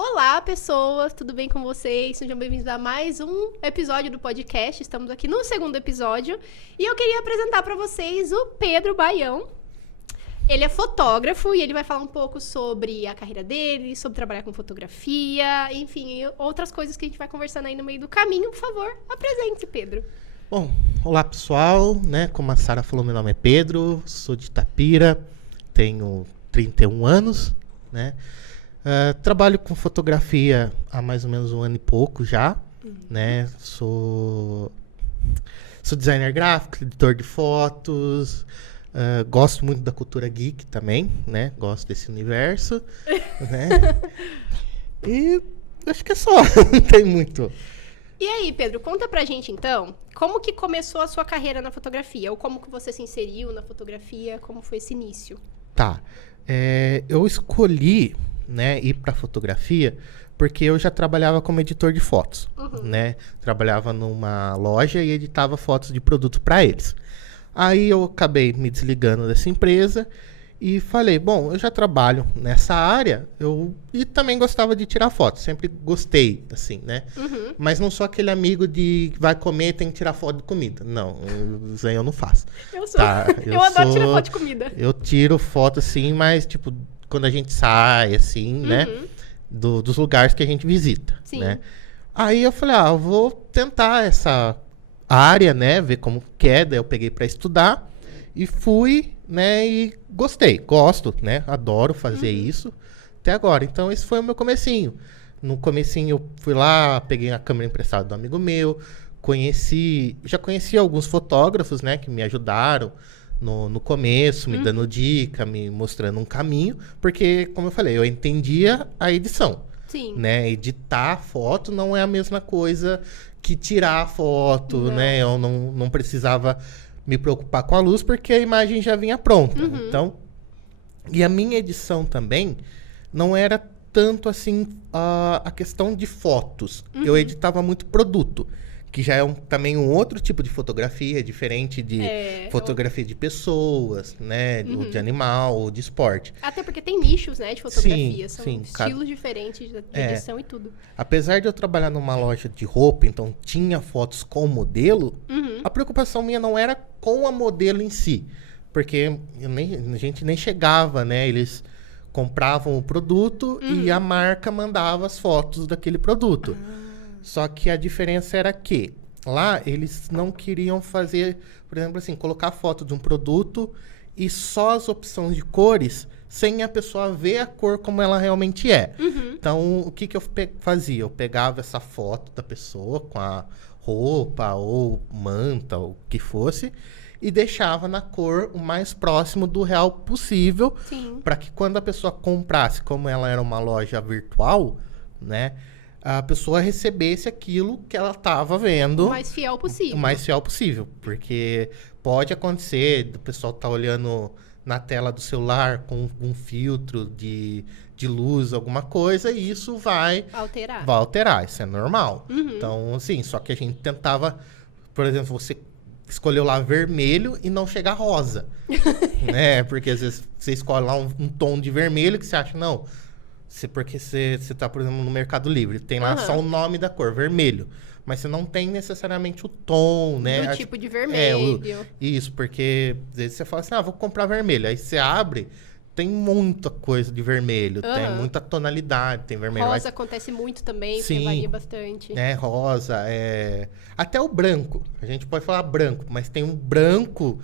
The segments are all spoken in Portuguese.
Olá, pessoas, tudo bem com vocês? Sejam bem-vindos a mais um episódio do podcast. Estamos aqui no segundo episódio e eu queria apresentar para vocês o Pedro Baião. Ele é fotógrafo e ele vai falar um pouco sobre a carreira dele, sobre trabalhar com fotografia, enfim, outras coisas que a gente vai conversando aí no meio do caminho. Por favor, apresente-se, Pedro. Bom, olá pessoal, né? Como a Sara falou, meu nome é Pedro, sou de Itapira, tenho 31 anos, né? Trabalho com fotografia há mais ou menos um ano e pouco já, né? Sou designer gráfico, editor de fotos, gosto muito da cultura geek também, né? Gosto desse universo, né? E acho que é só, não tem muito. E aí, Pedro, conta pra gente então, como que começou a sua carreira na fotografia? Ou como que você se inseriu na fotografia, como foi esse início? Tá, eu escolhi, né, ir para fotografia porque eu já trabalhava como editor de fotos, né? Trabalhava numa loja e editava fotos de produto para eles. Aí eu acabei me desligando dessa empresa e falei, bom, eu já trabalho nessa área, e também gostava de tirar fotos, sempre gostei, assim, né? Mas não sou aquele amigo de vai comer, tem que tirar foto de comida. Não, isso aí eu não faço. Eu sou. Tá, Eu adoro tirar foto de comida. Eu tiro foto, assim, mas, tipo, quando a gente sai, assim, né? Dos lugares que a gente visita, Sim. né? Aí eu falei, eu vou tentar essa área, né? Ver como que é. Daí eu peguei pra estudar e fui, né? E gosto, né? Adoro fazer isso até agora. Então, esse foi o meu comecinho. No comecinho, eu fui lá, peguei a câmera emprestada do amigo meu, já conheci alguns fotógrafos, né? Que me ajudaram no começo, me dando dica, me mostrando um caminho, porque, como eu falei, eu entendia a edição. Sim. Né? Editar a foto não é a mesma coisa que tirar a foto, Não. né? Eu não precisava me preocupar com a luz, porque a imagem já vinha pronta. Então, e a minha edição também não era tanto assim a questão de fotos. Eu editava muito produto, que já é também um outro tipo de fotografia, diferente de fotografia de pessoas, né? Ou de animal, ou de esporte. Até porque tem nichos, né, de fotografia. São sim, estilos diferentes de edição e tudo. Apesar de eu trabalhar numa loja de roupa, então tinha fotos com o modelo, a preocupação minha não era com a modelo em si. Porque a gente nem chegava, né? Eles compravam o produto e a marca mandava as fotos daquele produto. Só que a diferença era que lá eles não queriam fazer, por exemplo, assim, colocar foto de um produto e só as opções de cores sem a pessoa ver a cor como ela realmente é. Então, o que eu fazia? Eu pegava essa foto da pessoa com a roupa ou manta, ou o que fosse, e deixava na cor o mais próximo do real possível, para que quando a pessoa comprasse, como ela era uma loja virtual, né, a pessoa recebesse aquilo que ela estava vendo. O mais fiel possível. O mais fiel possível. Porque pode acontecer do pessoal estar olhando na tela do celular com um filtro de luz, alguma coisa, e isso vai alterar. Isso é normal. Então, assim, só que a gente tentava, por exemplo, você escolheu lá vermelho e não chegar rosa. Né? Porque às vezes você escolhe lá um tom de vermelho que você acha, não... Porque você tá, por exemplo, no Mercado Livre, tem lá só o nome da cor, vermelho. Mas você não tem necessariamente o tom, né? Do tipo de vermelho. Isso, porque às vezes você fala assim, vou comprar vermelho. Aí você abre, tem muita coisa de vermelho, tem muita tonalidade, tem vermelho. Rosa acontece muito também, porque varia bastante. Rosa, até o branco. A gente pode falar branco, mas tem um branco,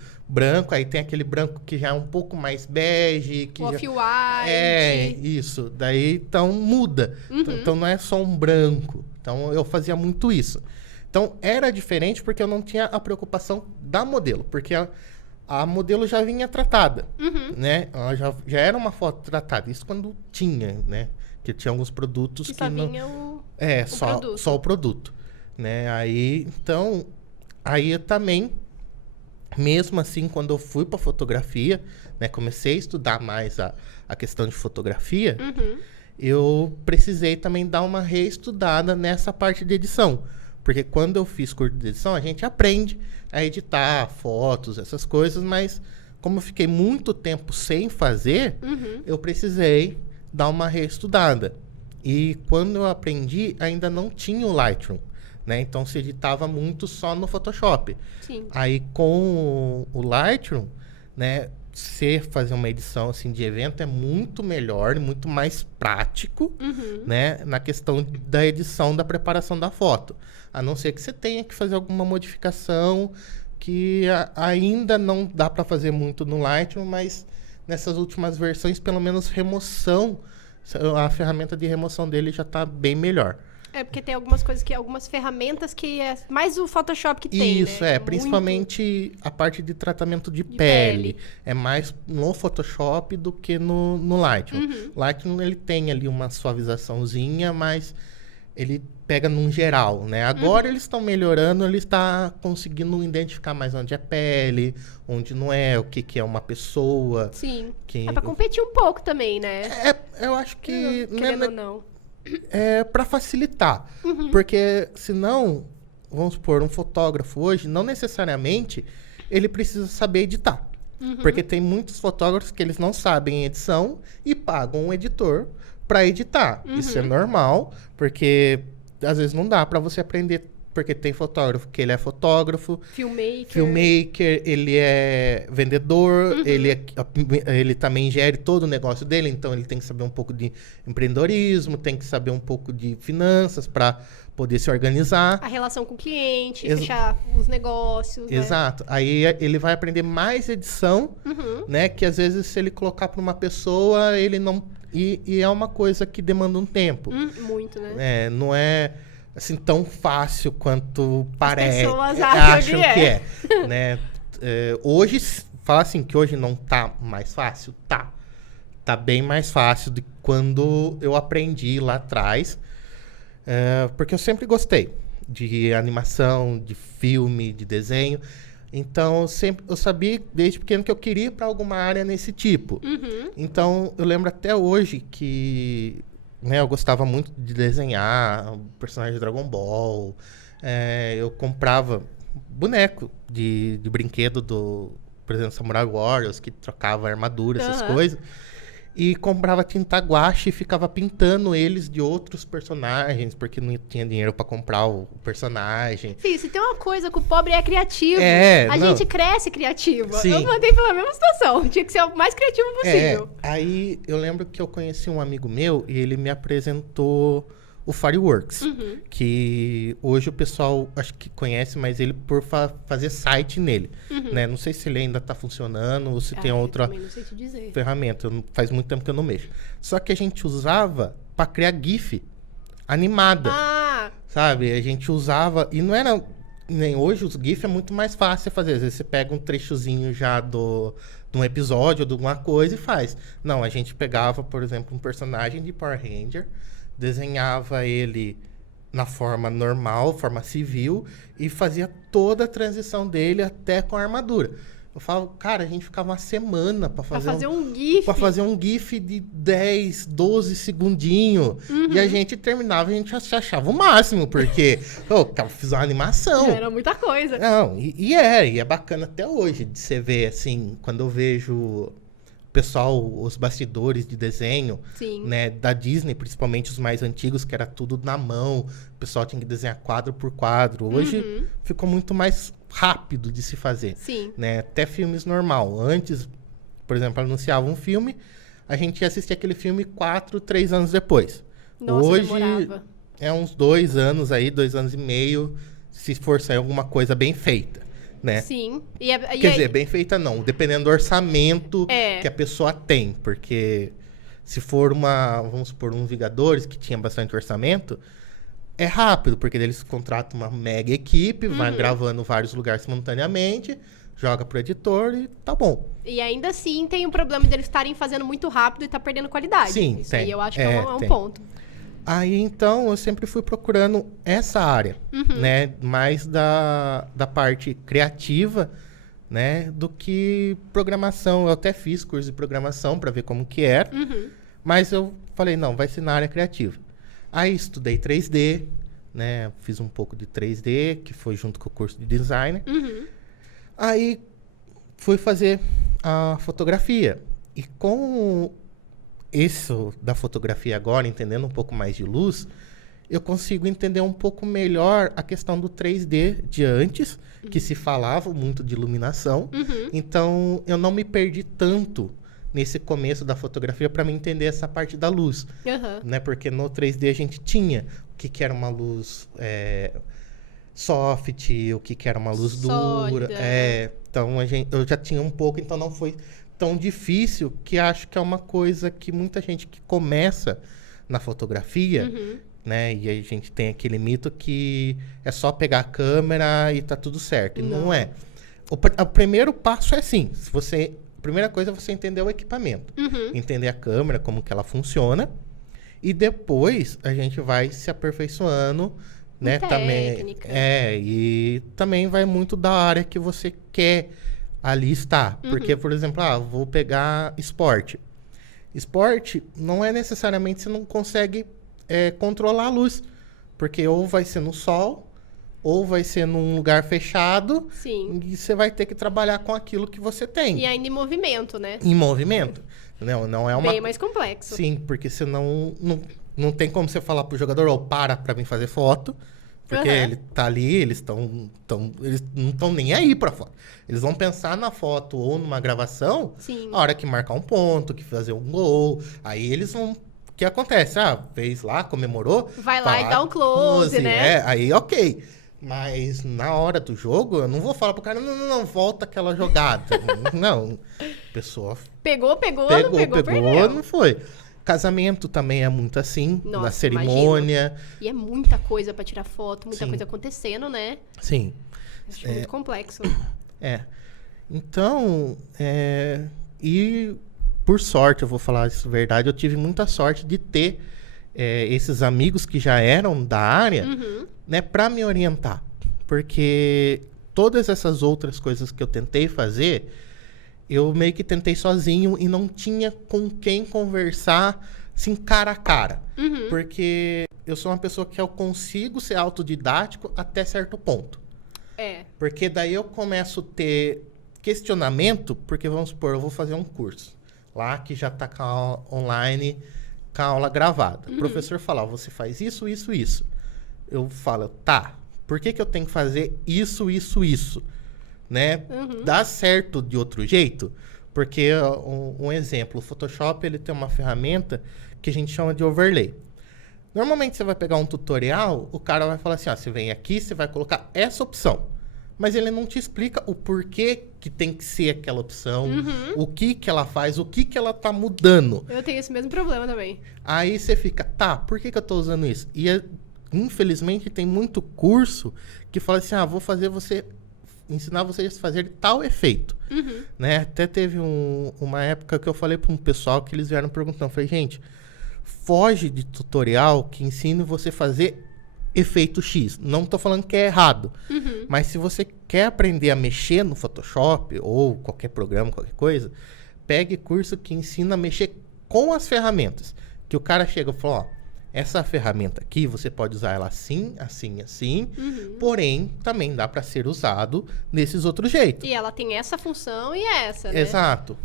aí tem aquele branco que já é um pouco mais bege. Off-white. Isso. Daí, então, muda. Então, não é só um branco. Então, eu fazia muito isso. Então, era diferente porque eu não tinha a preocupação da modelo. Porque a modelo já vinha tratada, né? Ela já era uma foto tratada. Isso quando tinha, né? Porque tinha alguns produtos que só não... vinha o produto. Só o produto, né? Aí eu também, mesmo assim, quando eu fui para fotografia, né? Comecei a estudar mais a questão de fotografia, eu precisei também dar uma reestudada nessa parte de edição. Porque quando eu fiz curso de edição, a gente aprende a editar fotos, essas coisas, mas como eu fiquei muito tempo sem fazer, eu precisei dar uma reestudada. E quando eu aprendi, ainda não tinha o Lightroom, né? Então, se editava muito só no Photoshop. Sim. Aí, com o Lightroom, né? Você fazer uma edição assim de evento é muito melhor, muito mais prático, né? Na questão da edição, da preparação da foto. A não ser que você tenha que fazer alguma modificação que ainda não dá para fazer muito no Lightroom, mas nessas últimas versões, pelo menos remoção, a ferramenta de remoção dele já está bem melhor. É, porque tem algumas ferramentas que é mais o Photoshop que tem, Isso, né? principalmente a parte de tratamento de pele. É mais no Photoshop do que no Lightroom. Lightroom, ele tem ali uma suavizaçãozinha, mas ele pega num geral, né? Agora eles estão melhorando, ele está conseguindo identificar mais onde é pele, onde não é, o que é uma pessoa. Sim, é pra competir um pouco também, né? Eu acho que... Querendo ou não. É para facilitar. Porque, senão, vamos supor, um fotógrafo hoje, não necessariamente ele precisa saber editar. Porque tem muitos fotógrafos que eles não sabem edição e pagam um editor para editar. Isso é normal, porque às vezes não dá para você aprender. Porque tem fotógrafo que ele é fotógrafo, filmmaker, ele é vendedor, ele também gere todo o negócio dele, então ele tem que saber um pouco de empreendedorismo, tem que saber um pouco de finanças para poder se organizar. A relação com o cliente, fechar os negócios. Exato. Né? Aí ele vai aprender mais edição, né? Que às vezes se ele colocar para uma pessoa, ele não... E é uma coisa que demanda um tempo. Muito, né? Não é... assim, tão fácil quanto parece. As pessoas acham que é. Né? Hoje, falar assim que hoje não tá mais fácil, tá. Tá bem mais fácil do que quando eu aprendi lá atrás. Porque eu sempre gostei de animação, de filme, de desenho. Então, eu sabia desde pequeno que eu queria ir para alguma área nesse tipo. Então, eu lembro até hoje que... né, eu gostava muito de desenhar personagem de Dragon Ball. Eu comprava boneco de brinquedo por exemplo, Samurai Warriors, que trocava armadura, essas coisas. E comprava tinta guache e ficava pintando eles de outros personagens, porque não tinha dinheiro para comprar o personagem. Sim, se tem uma coisa que o pobre é criativo, a gente cresce criativo. Sim. Eu mandei pela mesma situação, tinha que ser o mais criativo possível. Aí eu lembro que eu conheci um amigo meu e ele me apresentou o Fireworks, que hoje o pessoal acho que conhece, mas ele por fazer site nele, né? Não sei se ele ainda está funcionando ou se tem outra não sei te dizer. ferramenta. Faz muito tempo que eu não mexo. Só que a gente usava para criar GIF animada, sabe? A gente usava e não era nem hoje os GIF é muito mais fácil fazer. Às vezes você pega um trechozinho já de um episódio ou de alguma coisa e faz. Não, a gente pegava, por exemplo, um personagem de Power Ranger, desenhava ele na forma normal, forma civil, e fazia toda a transição dele até com a armadura. Eu falo, cara, a gente ficava uma semana para fazer um GIF. Pra fazer um GIF de 10, 12 segundinhos. E a gente terminava e a gente achava o máximo, porque eu fiz uma animação. Era muita coisa. Não, e é bacana até hoje de você ver, assim, quando eu vejo pessoal, os bastidores de desenho, né, da Disney, principalmente os mais antigos, que era tudo na mão, o pessoal tinha que desenhar quadro por quadro. Hoje ficou muito mais rápido de se fazer, né? Até filmes normal. Antes, por exemplo, anunciava um filme, a gente ia assistir aquele filme 4, 3 anos depois. Nossa, hoje demorava. É uns 2 anos aí, 2 anos e meio, se for sair alguma coisa bem feita. Né? Sim. Quer dizer, bem feita não, dependendo do orçamento que a pessoa tem, porque se for vamos supor, um Vingadores que tinha bastante orçamento, é rápido, porque eles contratam uma mega equipe, vai gravando vários lugares simultaneamente, joga pro editor e tá bom. E ainda assim tem o problema deles estarem fazendo muito rápido e tá perdendo qualidade. Sim, isso tem. Aí eu acho que é um ponto. Aí, então, eu sempre fui procurando essa área, né? Mais da parte criativa, né? Do que programação. Eu até fiz curso de programação para ver como que era. Mas eu falei, não, vai ser na área criativa. Aí, estudei 3D, né? Fiz um pouco de 3D, que foi junto com o curso de design. Aí, fui fazer a fotografia. E com isso da fotografia agora, entendendo um pouco mais de luz, eu consigo entender um pouco melhor a questão do 3D de antes, que se falava muito de iluminação. Então, eu não me perdi tanto nesse começo da fotografia para me entender essa parte da luz. Né? Porque no 3D a gente tinha o que era uma luz soft, o que era uma luz dura. Então, eu já tinha um pouco, então não foi tão difícil, que acho que é uma coisa que muita gente que começa na fotografia... Né? E aí a gente tem aquele mito que é só pegar a câmera e tá tudo certo. E não é. O primeiro passo é assim. A primeira coisa é você entender o equipamento. Entender a câmera, como que ela funciona. E depois a gente vai se aperfeiçoando, né? Técnica. E também vai muito da área que você quer ali estar. Porque, por exemplo, vou pegar esporte. Esporte não é necessariamente você não consegue... controlar a luz, porque ou vai ser no sol, ou vai ser num lugar fechado, e você vai ter que trabalhar com aquilo que você tem. E ainda em movimento, né? Em movimento. Não é uma... Bem mais complexo. Sim, porque senão não tem como você falar pro jogador, para mim fazer foto, porque ele tá ali, eles não estão nem aí pra foto. Eles vão pensar na foto ou numa gravação, a hora que marcar um ponto, que fazer um gol, aí eles vão... O que acontece? Fez lá, comemorou. Vai lá e dá um close, né? Aí ok. Mas na hora do jogo, eu não vou falar pro cara, não, volta aquela jogada. Não. A pessoa... Pegou, perdeu. Não foi. Casamento também é muito assim, na cerimônia. Imagino. E é muita coisa pra tirar foto, muita coisa acontecendo, né? Sim. Acho muito complexo. Então, e... Por sorte, eu vou falar isso verdade, eu tive muita sorte de ter esses amigos que já eram da área, né, para me orientar. Porque todas essas outras coisas que eu tentei fazer, eu meio que tentei sozinho e não tinha com quem conversar, assim, cara a cara. Porque eu sou uma pessoa que eu consigo ser autodidático até certo ponto. Porque daí eu começo a ter questionamento, porque vamos supor, eu vou fazer um curso. Lá que já está online, com a aula gravada. O professor fala, você faz isso, isso, isso. Eu falo, por que eu tenho que fazer isso, isso, isso? Né? Dá certo de outro jeito? Porque, um exemplo, o Photoshop ele tem uma ferramenta que a gente chama de overlay. Normalmente você vai pegar um tutorial, o cara vai falar assim, você vem aqui, você vai colocar essa opção. Mas ele não te explica o porquê que tem que ser aquela opção, o que ela faz, o que ela tá mudando. Eu tenho esse mesmo problema também. Aí você fica, por que eu tô usando isso? E, infelizmente, tem muito curso que fala assim, vou ensinar você a fazer tal efeito. Né? Até teve uma época que eu falei para um pessoal que eles vieram perguntando, eu falei, gente, foge de tutorial que ensine você a fazer efeito X. Não tô falando que é errado. Mas se você quer aprender a mexer no Photoshop ou qualquer programa, qualquer coisa, pegue curso que ensina a mexer com as ferramentas. Que o cara chega e fala, essa ferramenta aqui, você pode usar ela assim, assim, assim, porém, também dá para ser usado desses outros jeitos. E ela tem essa função e essa, né? Exato,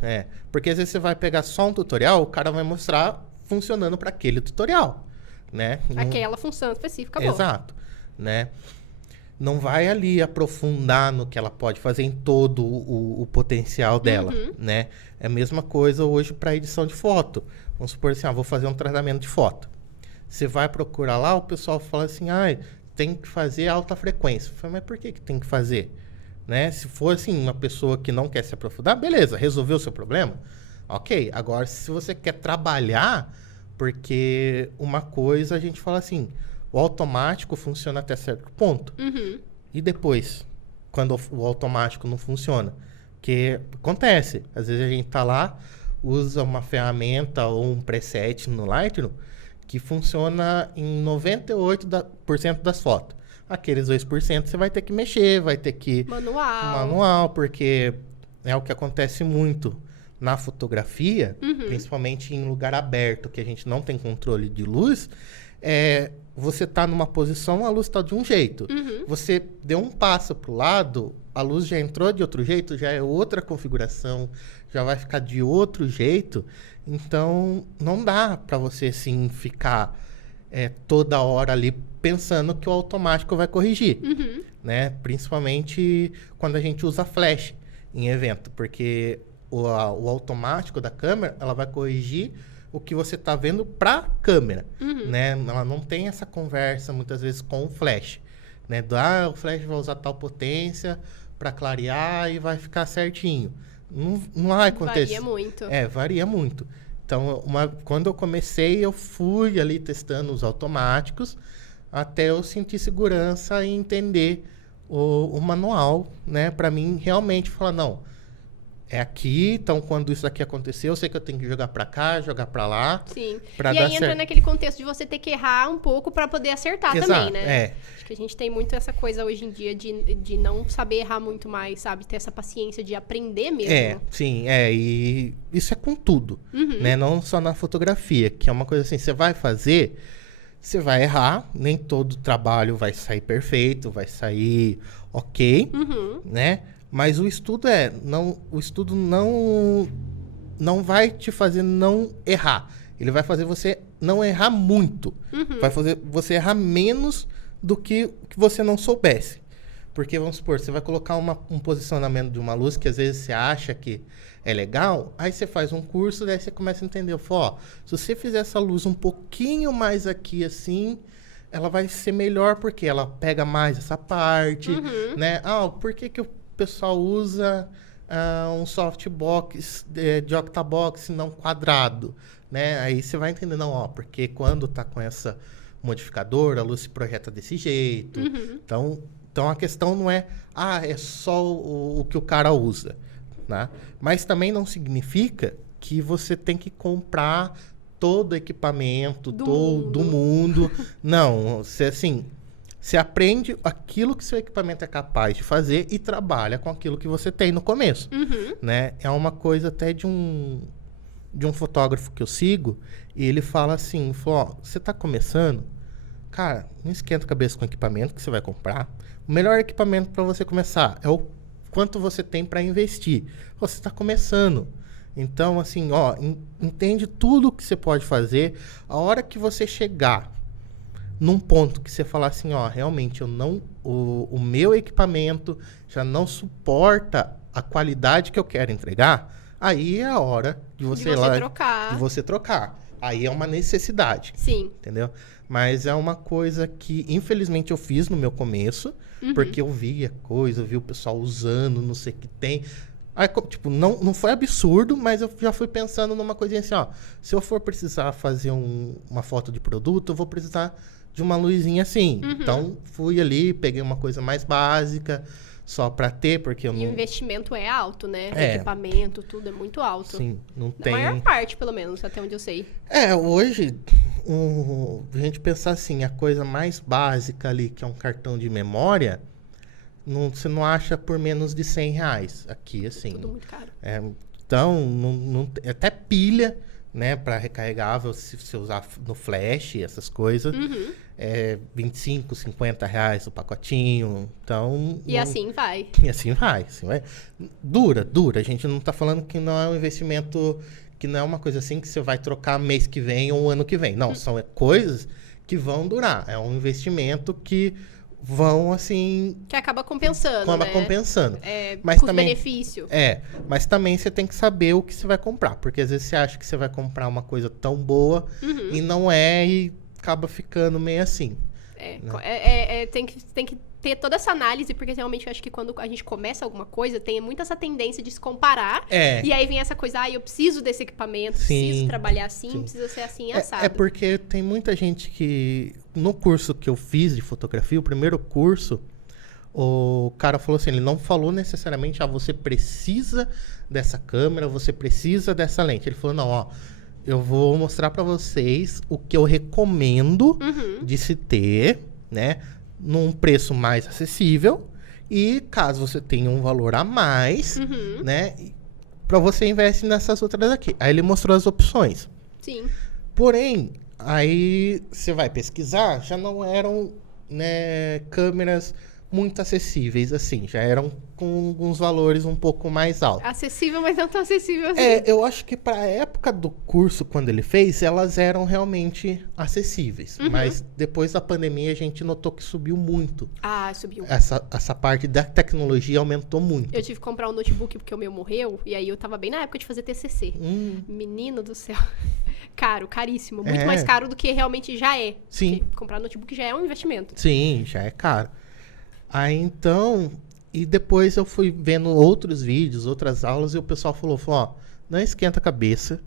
Porque às vezes você vai pegar só um tutorial, o cara vai mostrar funcionando para aquele tutorial. Né? Aquela função específica boa. Exato, né? Não vai ali aprofundar no que ela pode fazer em todo o potencial dela, né? É a mesma coisa hoje para edição de foto. Vamos supor assim, vou fazer um tratamento de foto. Você vai procurar lá, o pessoal fala assim, tem que fazer alta frequência. Eu falo, mas por que tem que fazer? Né? Se for assim, uma pessoa que não quer se aprofundar, beleza, resolveu o seu problema? Ok, agora se você quer trabalhar... Porque uma coisa a gente fala assim, o automático funciona até certo ponto. E depois, quando o automático não funciona? Porque acontece, às vezes a gente tá lá, usa uma ferramenta ou um preset no Lightroom que funciona em 98% das fotos. Aqueles 2% você vai ter que mexer, vai ter que... Manual, porque é o que acontece muito. Na fotografia, principalmente em lugar aberto, que a gente não tem controle de luz, você tá numa posição, a luz tá de um jeito. Você deu um passo pro lado, a luz já entrou de outro jeito, já é outra configuração, já vai ficar de outro jeito. Então, não dá para você, assim, ficar toda hora ali pensando que o automático vai corrigir, né? Principalmente quando a gente usa flash em evento, porque o automático da câmera, ela vai corrigir o que você está vendo para a câmera, né? Ela não tem essa conversa, muitas vezes, com o flash, né? O flash vai usar tal potência para clarear e vai ficar certinho. Não vai acontecer. Varia muito. Varia muito. Então, quando eu comecei, eu fui ali testando os automáticos até eu sentir segurança e entender o manual, né? Para mim, realmente, falar, não, é aqui, então quando isso aqui acontecer, eu sei que eu tenho que jogar para cá, jogar para lá. Sim. E aí entra naquele contexto de você ter que errar um pouco para poder acertar também, né? Acho que a gente tem muito essa coisa hoje em dia de não saber errar muito mais, sabe? Ter essa paciência de aprender mesmo. Sim, e isso é com tudo, né? Não só na fotografia, que é uma coisa assim, você vai fazer, você vai errar, nem todo trabalho vai sair perfeito, vai sair ok, né? Mas o estudo não vai te fazer não errar. Ele vai fazer você não errar muito. Vai fazer você errar menos do que você não soubesse. Porque, vamos supor, você vai colocar um posicionamento de uma luz que às vezes você acha que é legal, aí você faz um curso, daí você começa a entender. Se você fizer essa luz um pouquinho mais aqui assim, ela vai ser melhor porque ela pega mais essa parte, né? Por que o pessoal usa um softbox de octabox não quadrado, né? Aí você vai entender, porque quando tá com essa modificadora, a luz se projeta desse jeito. Então a questão não é só o que o cara usa, né? Mas também não significa que você tem que comprar todo o equipamento do mundo. Não, você aprende aquilo que seu equipamento é capaz de fazer e trabalha com aquilo que você tem no começo, né? É uma coisa até de um fotógrafo que eu sigo, e ele fala assim, você está começando, cara, não esquenta a cabeça com o equipamento que você vai comprar. O melhor equipamento para você começar é o quanto você tem para investir. Você está começando. Então, assim, entende tudo que você pode fazer. A hora que você chegar num ponto que você falar assim, realmente o meu equipamento já não suporta a qualidade que eu quero entregar, aí é a hora de você trocar. Aí é uma necessidade. Sim. Entendeu? Mas é uma coisa que, infelizmente, eu fiz no meu começo, porque eu via coisa, eu vi o pessoal usando, não sei o que tem. Aí, tipo, não foi absurdo, mas eu já fui pensando numa coisinha assim, se eu for precisar fazer uma foto de produto, eu vou precisar de uma luzinha assim. Então, fui ali, peguei uma coisa mais básica, só pra ter, porque eu não... E o investimento é alto, né? Equipamento, tudo é muito alto. Sim, não tem... A maior parte, pelo menos, até onde eu sei. Hoje, a gente pensar assim, a coisa mais básica ali, que é um cartão de memória, você não acha por menos de R$100 aqui, assim. Tudo muito caro. Então, até pilha, né, para recarregável, se você usar no flash, essas coisas, R$25, R$50 o pacotinho, então... E assim vai. E assim vai. Dura. A gente não tá falando que não é um investimento, que não é uma coisa assim que você vai trocar mês que vem ou ano que vem. Não, são coisas que vão durar. É um investimento que vão, assim... Que acaba compensando, acaba né? compensando. Mas custo-benefício. Mas também você tem que saber o que você vai comprar. Porque às vezes você acha que você vai comprar uma coisa tão boa e não é, e acaba ficando meio assim. Tem que ter toda essa análise, porque realmente eu acho que quando a gente começa alguma coisa, tem muito essa tendência de se comparar. E aí vem essa coisa, eu preciso desse equipamento, preciso trabalhar assim, preciso ser assim, assado. É porque tem muita gente que... No curso que eu fiz de fotografia, o primeiro curso, o cara falou assim, ele não falou necessariamente, você precisa dessa câmera, você precisa dessa lente. Ele falou, não, eu vou mostrar para vocês o que eu recomendo de se ter, né? Num preço mais acessível, e caso você tenha um valor a mais, né, para você investir nessas outras aqui. Aí ele mostrou as opções. Sim. Porém, Aí você vai pesquisar, já não eram, né, câmeras muito acessíveis, assim. Já eram com alguns valores um pouco mais altos. Acessível, mas não tão acessível assim. Eu acho que para a época do curso, quando ele fez, elas eram realmente acessíveis. Mas depois da pandemia, a gente notou que subiu muito. Ah, subiu. Essa parte da tecnologia aumentou muito. Eu tive que comprar um notebook porque o meu morreu. E aí eu tava bem na época de fazer TCC. Menino do céu. Caro, caríssimo. Muito mais caro do que realmente já é. Sim. Porque comprar notebook já é um investimento. Sim, já é caro. Aí então, e depois eu fui vendo outros vídeos, outras aulas, e o pessoal falou, ó, não esquenta a cabeça.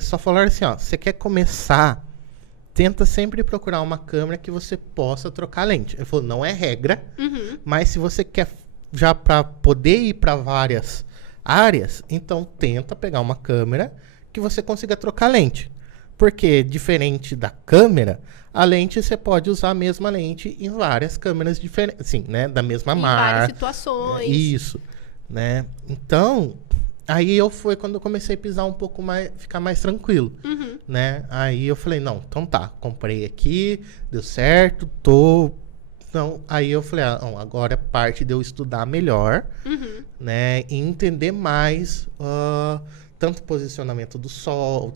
Só falaram assim, ó, você quer começar, tenta sempre procurar uma câmera que você possa trocar lente. Ele falou, não é regra, mas se você quer já para poder ir para várias áreas, então tenta pegar uma câmera que você consiga trocar lente. Porque, diferente da câmera, a lente você pode usar a mesma lente em várias câmeras diferentes, assim, né? Da mesma marca. Em várias situações. Isso, né? Então, aí foi quando eu comecei a pisar um pouco mais, ficar mais tranquilo, né? Aí eu falei, não, então tá, comprei aqui, deu certo, Então, aí eu falei, não, agora é parte de eu estudar melhor, né? E entender mais... tanto o posicionamento do sol,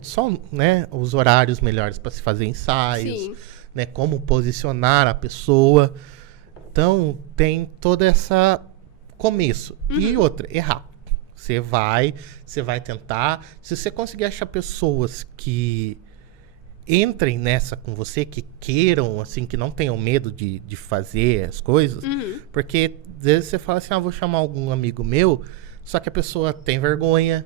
né? Os horários melhores para se fazer ensaios, né? Como posicionar a pessoa. Então, tem toda essa começo. E outra, errar. Você vai tentar. Se você conseguir achar pessoas que entrem nessa com você, que queiram, assim, que não tenham medo de fazer as coisas. Porque, às vezes, você fala assim, vou chamar algum amigo meu, só que a pessoa tem vergonha,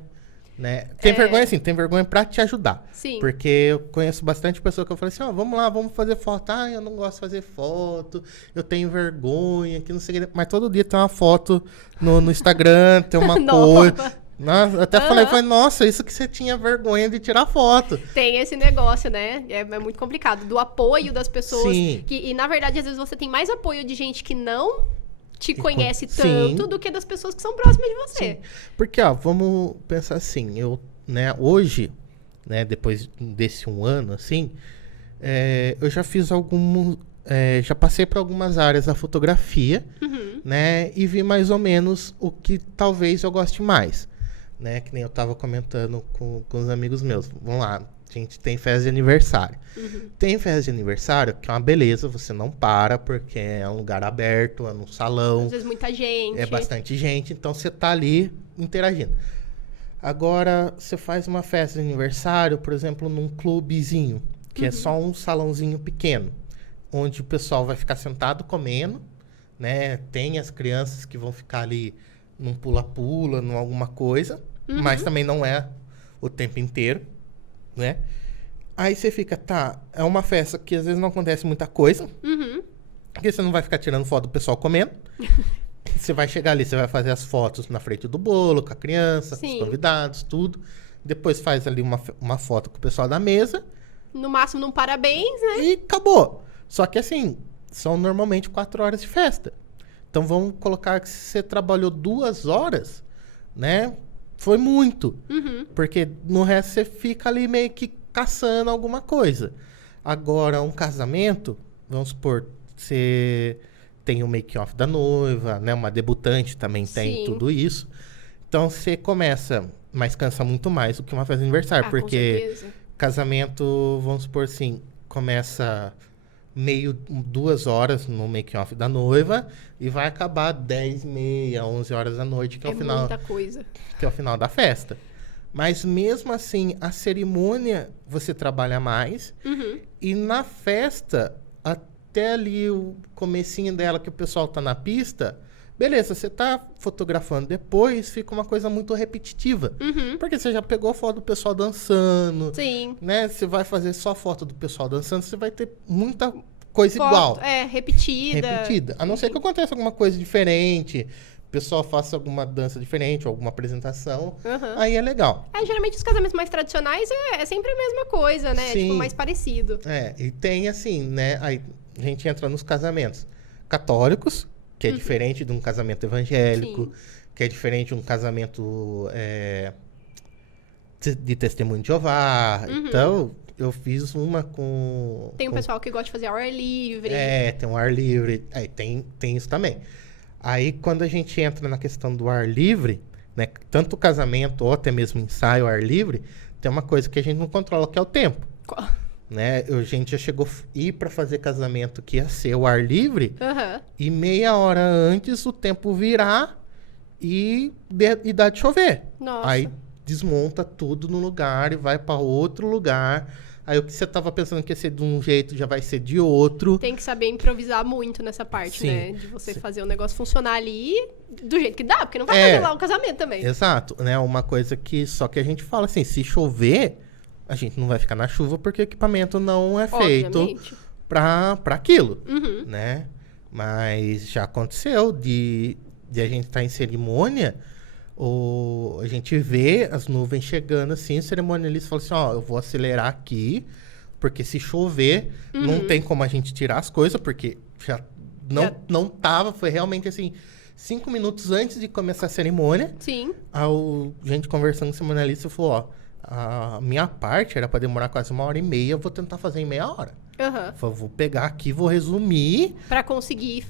né? Tem vergonha, assim, tem vergonha pra te ajudar. Sim. Porque eu conheço bastante pessoa que eu falei assim, vamos lá, vamos fazer foto. Eu não gosto de fazer foto, eu tenho vergonha, que não sei o que. Mas todo dia tem uma foto no Instagram, tem uma coisa. Nossa, até falei, nossa, isso que você tinha vergonha de tirar foto. Tem esse negócio, né? É muito complicado. Do apoio das pessoas. Sim. E, na verdade, às vezes você tem mais apoio de gente que não te conhece tanto do que das pessoas que são próximas de você. Sim. Porque, vamos pensar assim, né, hoje, né, depois desse um ano, assim, eu já fiz já passei por algumas áreas da fotografia, né, e vi mais ou menos o que talvez eu goste mais, né, que nem eu tava comentando com os amigos meus. Vamos lá, a gente tem festa de aniversário. Tem festa de aniversário que é uma beleza, você não para, porque é um lugar aberto, é num salão. Às vezes muita gente. É bastante gente, então você tá ali interagindo. Agora, você faz uma festa de aniversário, por exemplo, num clubezinho, que é só um salãozinho pequeno, onde o pessoal vai ficar sentado comendo, né? Tem as crianças que vão ficar ali num pula-pula, num alguma coisa, mas também não é o tempo inteiro, né? Aí você fica, é uma festa que às vezes não acontece muita coisa, porque você não vai ficar tirando foto do pessoal comendo. Você vai chegar ali, você vai fazer as fotos na frente do bolo, com a criança, com os convidados, tudo. Depois faz ali uma foto com o pessoal da mesa. No máximo, um parabéns, né? E acabou. Só que assim, são normalmente 4 horas de festa. Então vamos colocar que se você trabalhou 2 horas, né? Foi muito. Porque no resto você fica ali meio que caçando alguma coisa. Agora, um casamento, vamos supor, você tem o make-off da noiva, né? Uma debutante também tem tudo isso. Então, você começa, mas cansa muito mais do que uma festa de aniversário. Porque casamento, vamos supor assim, começa 2 horas no make-off da noiva e vai acabar 10h30, 11 horas da noite, que é o final. Muita coisa. Que é o final da festa. Mas mesmo assim, a cerimônia você trabalha mais. E na festa, até ali o comecinho dela, que o pessoal tá na pista, beleza, você tá fotografando depois, fica uma coisa muito repetitiva. Porque você já pegou foto do pessoal dançando. Sim. Né? Você vai fazer só foto do pessoal dançando, você vai ter muita coisa igual. Repetida. A não ser que aconteça alguma coisa diferente, o pessoal faça alguma dança diferente, ou alguma apresentação, aí é legal. Geralmente os casamentos mais tradicionais é sempre a mesma coisa, né? Sim. Tipo, mais parecido. E tem assim, né? Aí a gente entra nos casamentos católicos, que é diferente de um casamento evangélico, que é diferente de um casamento de testemunho de Jeová. Então, eu fiz uma com... Tem um pessoal que gosta de fazer ao ar livre. Tem um ar livre. Tem isso também. Aí, quando a gente entra na questão do ar livre, né? Tanto o casamento ou até mesmo ensaio ao ar livre, tem uma coisa que a gente não controla, que é o tempo. Né? A gente já chegou a ir para fazer casamento que ia ser o ar livre, e meia hora antes o tempo virar e dá de chover. Nossa. Aí desmonta tudo no lugar e vai para outro lugar. Aí o que você tava pensando que ia ser de um jeito já vai ser de outro. Tem que saber improvisar muito nessa parte, Sim. né? De você fazer o negócio funcionar ali do jeito que dá, porque não vai fazer lá o casamento também. Exato, né? Uma coisa que só que a gente fala assim, se chover, a gente não vai ficar na chuva porque o equipamento não é feito para aquilo, né? Mas já aconteceu de a gente estar em cerimônia, a gente vê as nuvens chegando assim, o cerimonialista fala assim, ó, eu vou acelerar aqui, porque se chover, não tem como a gente tirar as coisas, porque não tava, foi realmente assim, 5 minutos antes de começar a cerimônia. Sim. A gente conversando com o cerimonialista falou, ó, a minha parte era para demorar quase 1h30, eu vou tentar fazer em meia hora. Falei, vou pegar aqui, vou resumir. Pra conseguir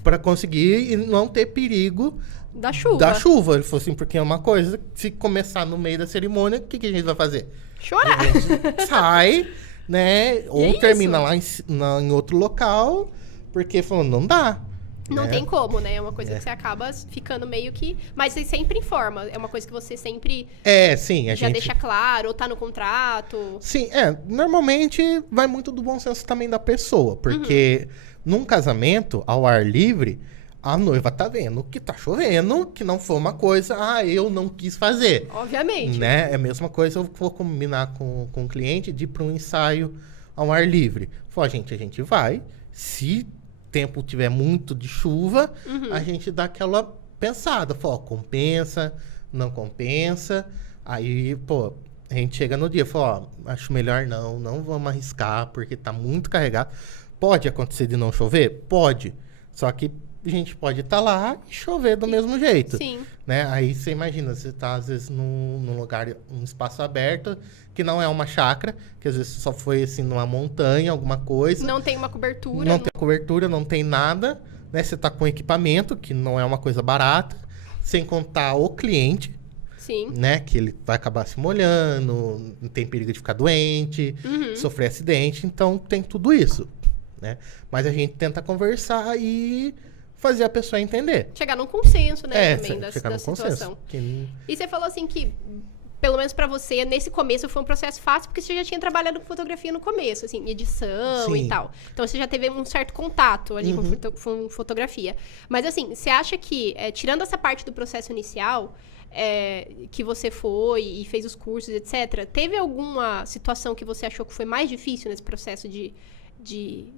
E não ter perigo da chuva. Ele falou assim, porque é uma coisa, se começar no meio da cerimônia, o que a gente vai fazer? Chorar. A gente sai, né? Ou termina lá em outro local, porque falou, não dá. Não tem como, né? É uma coisa que você acaba ficando meio que... Mas você sempre informa. É uma coisa que você sempre... sim. Já deixa claro, ou tá no contrato. Sim, normalmente vai muito do bom senso também da pessoa. Porque num casamento, ao ar livre, a noiva tá vendo que tá chovendo, que não foi uma coisa, eu não quis fazer. Obviamente. Né? É a mesma coisa, eu vou combinar com o cliente de ir para um ensaio ao ar livre. Falei, a gente vai, se tempo tiver muito de chuva, a gente dá aquela pensada, fala, compensa, não compensa. Aí, a gente chega no dia, fala, acho melhor não vamos arriscar, porque tá muito carregado. Pode acontecer de não chover? Pode. Só que a gente pode estar lá e chover do mesmo jeito. Sim. Né? Aí você imagina, você tá às vezes num lugar, um espaço aberto, que não é uma chácara, que às vezes só foi assim numa montanha, alguma coisa. Não tem uma cobertura. Não tem cobertura, não tem nada, né? Você tá com equipamento, que não é uma coisa barata, sem contar o cliente. Sim. Né? Que ele vai acabar se molhando, não tem perigo de ficar doente, sofrer acidente, então tem tudo isso, né? Mas a gente tenta conversar e fazer a pessoa entender. Chegar num consenso, né, também da situação. Consenso. E você falou assim que, pelo menos pra você, nesse começo foi um processo fácil, porque você já tinha trabalhado com fotografia no começo, assim, edição e tal. Então você já teve um certo contato ali com fotografia. Mas assim, você acha que, tirando essa parte do processo inicial, que você foi e fez os cursos, etc., teve alguma situação que você achou que foi mais difícil nesse processo de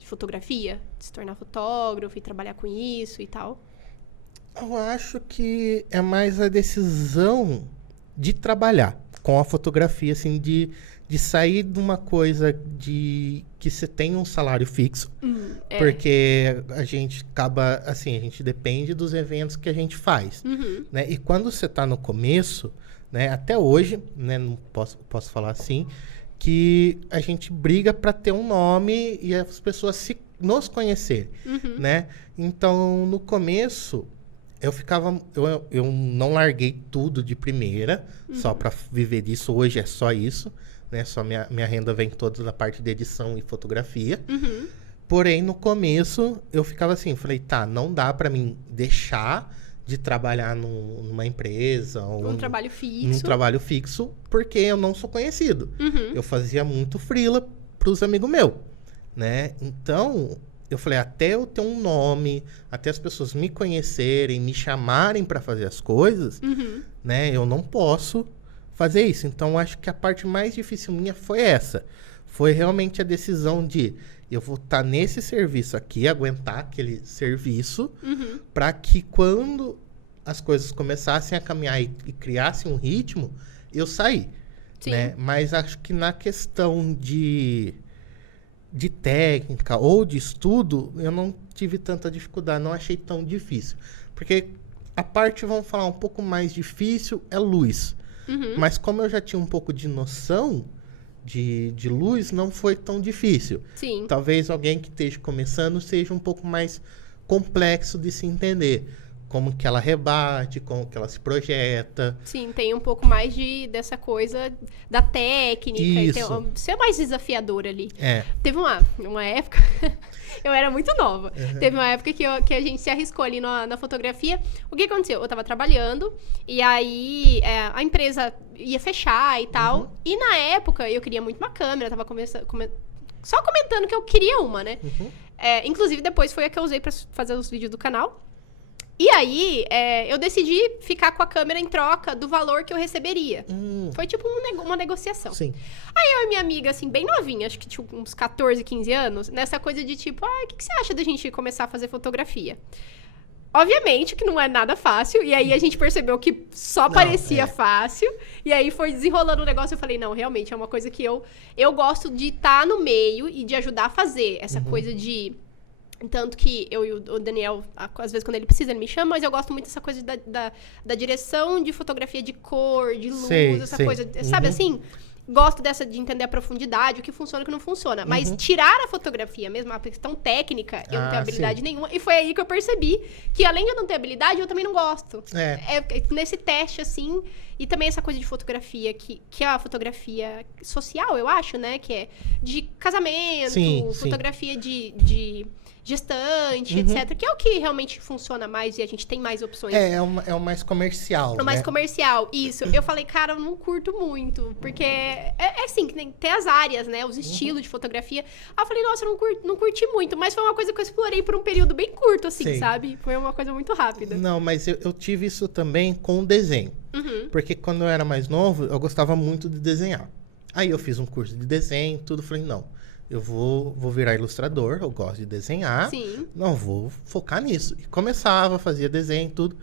fotografia? De se tornar fotógrafo e trabalhar com isso e tal? Eu acho que é mais a decisão de trabalhar com a fotografia, assim, de sair de uma coisa de que você tem um salário fixo, porque a gente acaba, assim, a gente depende dos eventos que a gente faz, né? E quando você está no começo, né, até hoje, né, não posso falar assim, que a gente briga para ter um nome e as pessoas nos conhecerem, né? Então, no começo, eu não larguei tudo de primeira, só para viver disso. Hoje é só isso, né? Só minha renda vem toda da parte de edição e fotografia. Porém, no começo, eu ficava assim, falei, não dá para mim deixar de trabalhar numa empresa. Um trabalho fixo. Num trabalho fixo, porque eu não sou conhecido. Eu fazia muito freela pros amigos meus, né? Então, eu falei, até eu ter um nome, até as pessoas me conhecerem, me chamarem para fazer as coisas, né? Eu não posso fazer isso. Então, acho que a parte mais difícil minha foi essa. Foi realmente a decisão de eu vou estar nesse serviço aqui, aguentar aquele serviço, para que quando as coisas começassem a caminhar e criassem um ritmo, eu sair. Né? Mas acho que na questão de técnica ou de estudo, eu não tive tanta dificuldade, não achei tão difícil. Porque a parte, vamos falar, um pouco mais difícil é luz. Mas como eu já tinha um pouco de noção de luz não foi tão difícil. Sim. Talvez alguém que esteja começando seja um pouco mais complexo de se entender. Como que ela rebate, como que ela se projeta. Sim, tem um pouco mais dessa coisa da técnica. Isso. Ser mais desafiador ali. É. Teve uma época... eu era muito nova. Teve uma época que a gente se arriscou ali na fotografia. O que aconteceu? Eu tava trabalhando e aí a empresa ia fechar e tal. E na época eu queria muito uma câmera. Tava só comentando que eu queria uma, né? Inclusive depois foi a que eu usei pra fazer os vídeos do canal. E aí, eu decidi ficar com a câmera em troca do valor que eu receberia. Foi tipo uma negociação. Sim. Aí eu e minha amiga, assim, bem novinha, acho que tinha uns 14, 15 anos, nessa coisa de tipo, o que você acha da gente começar a fazer fotografia? Obviamente que não é nada fácil, e aí a gente percebeu que só parecia fácil, e aí foi desenrolando o negócio, eu falei, não, realmente é uma coisa que eu gosto de estar no meio e de ajudar a fazer, essa coisa de... Tanto que eu e o Daniel, às vezes quando ele precisa, ele me chama, mas eu gosto muito dessa coisa da direção de fotografia de cor, de luz, essa coisa, sabe assim? Gosto de entender a profundidade, o que funciona e o que não funciona. Mas tirar a fotografia mesmo, a questão técnica, eu não tenho habilidade nenhuma. E foi aí que eu percebi que, além de eu não ter habilidade, eu também não gosto. Nesse teste, assim, e também essa coisa de fotografia, que é a fotografia social, eu acho, né? Que é de casamento, fotografia de gestante, etc. Que é o que realmente funciona mais e a gente tem mais opções. É o mais comercial, É o mais comercial, isso. Eu falei, cara, eu não curto muito, porque assim, que tem as áreas, né? Os estilos de fotografia. Aí eu falei, nossa, eu não curti muito, mas foi uma coisa que eu explorei por um período bem curto, assim, sabe? Foi uma coisa muito rápida. Não, mas eu tive isso também com o desenho. Porque quando eu era mais novo, eu gostava muito de desenhar. Aí eu fiz um curso de desenho, tudo, falei, não. Eu vou virar ilustrador, eu gosto de desenhar. Sim. Não, vou focar nisso. E começava, fazia desenho, tudo.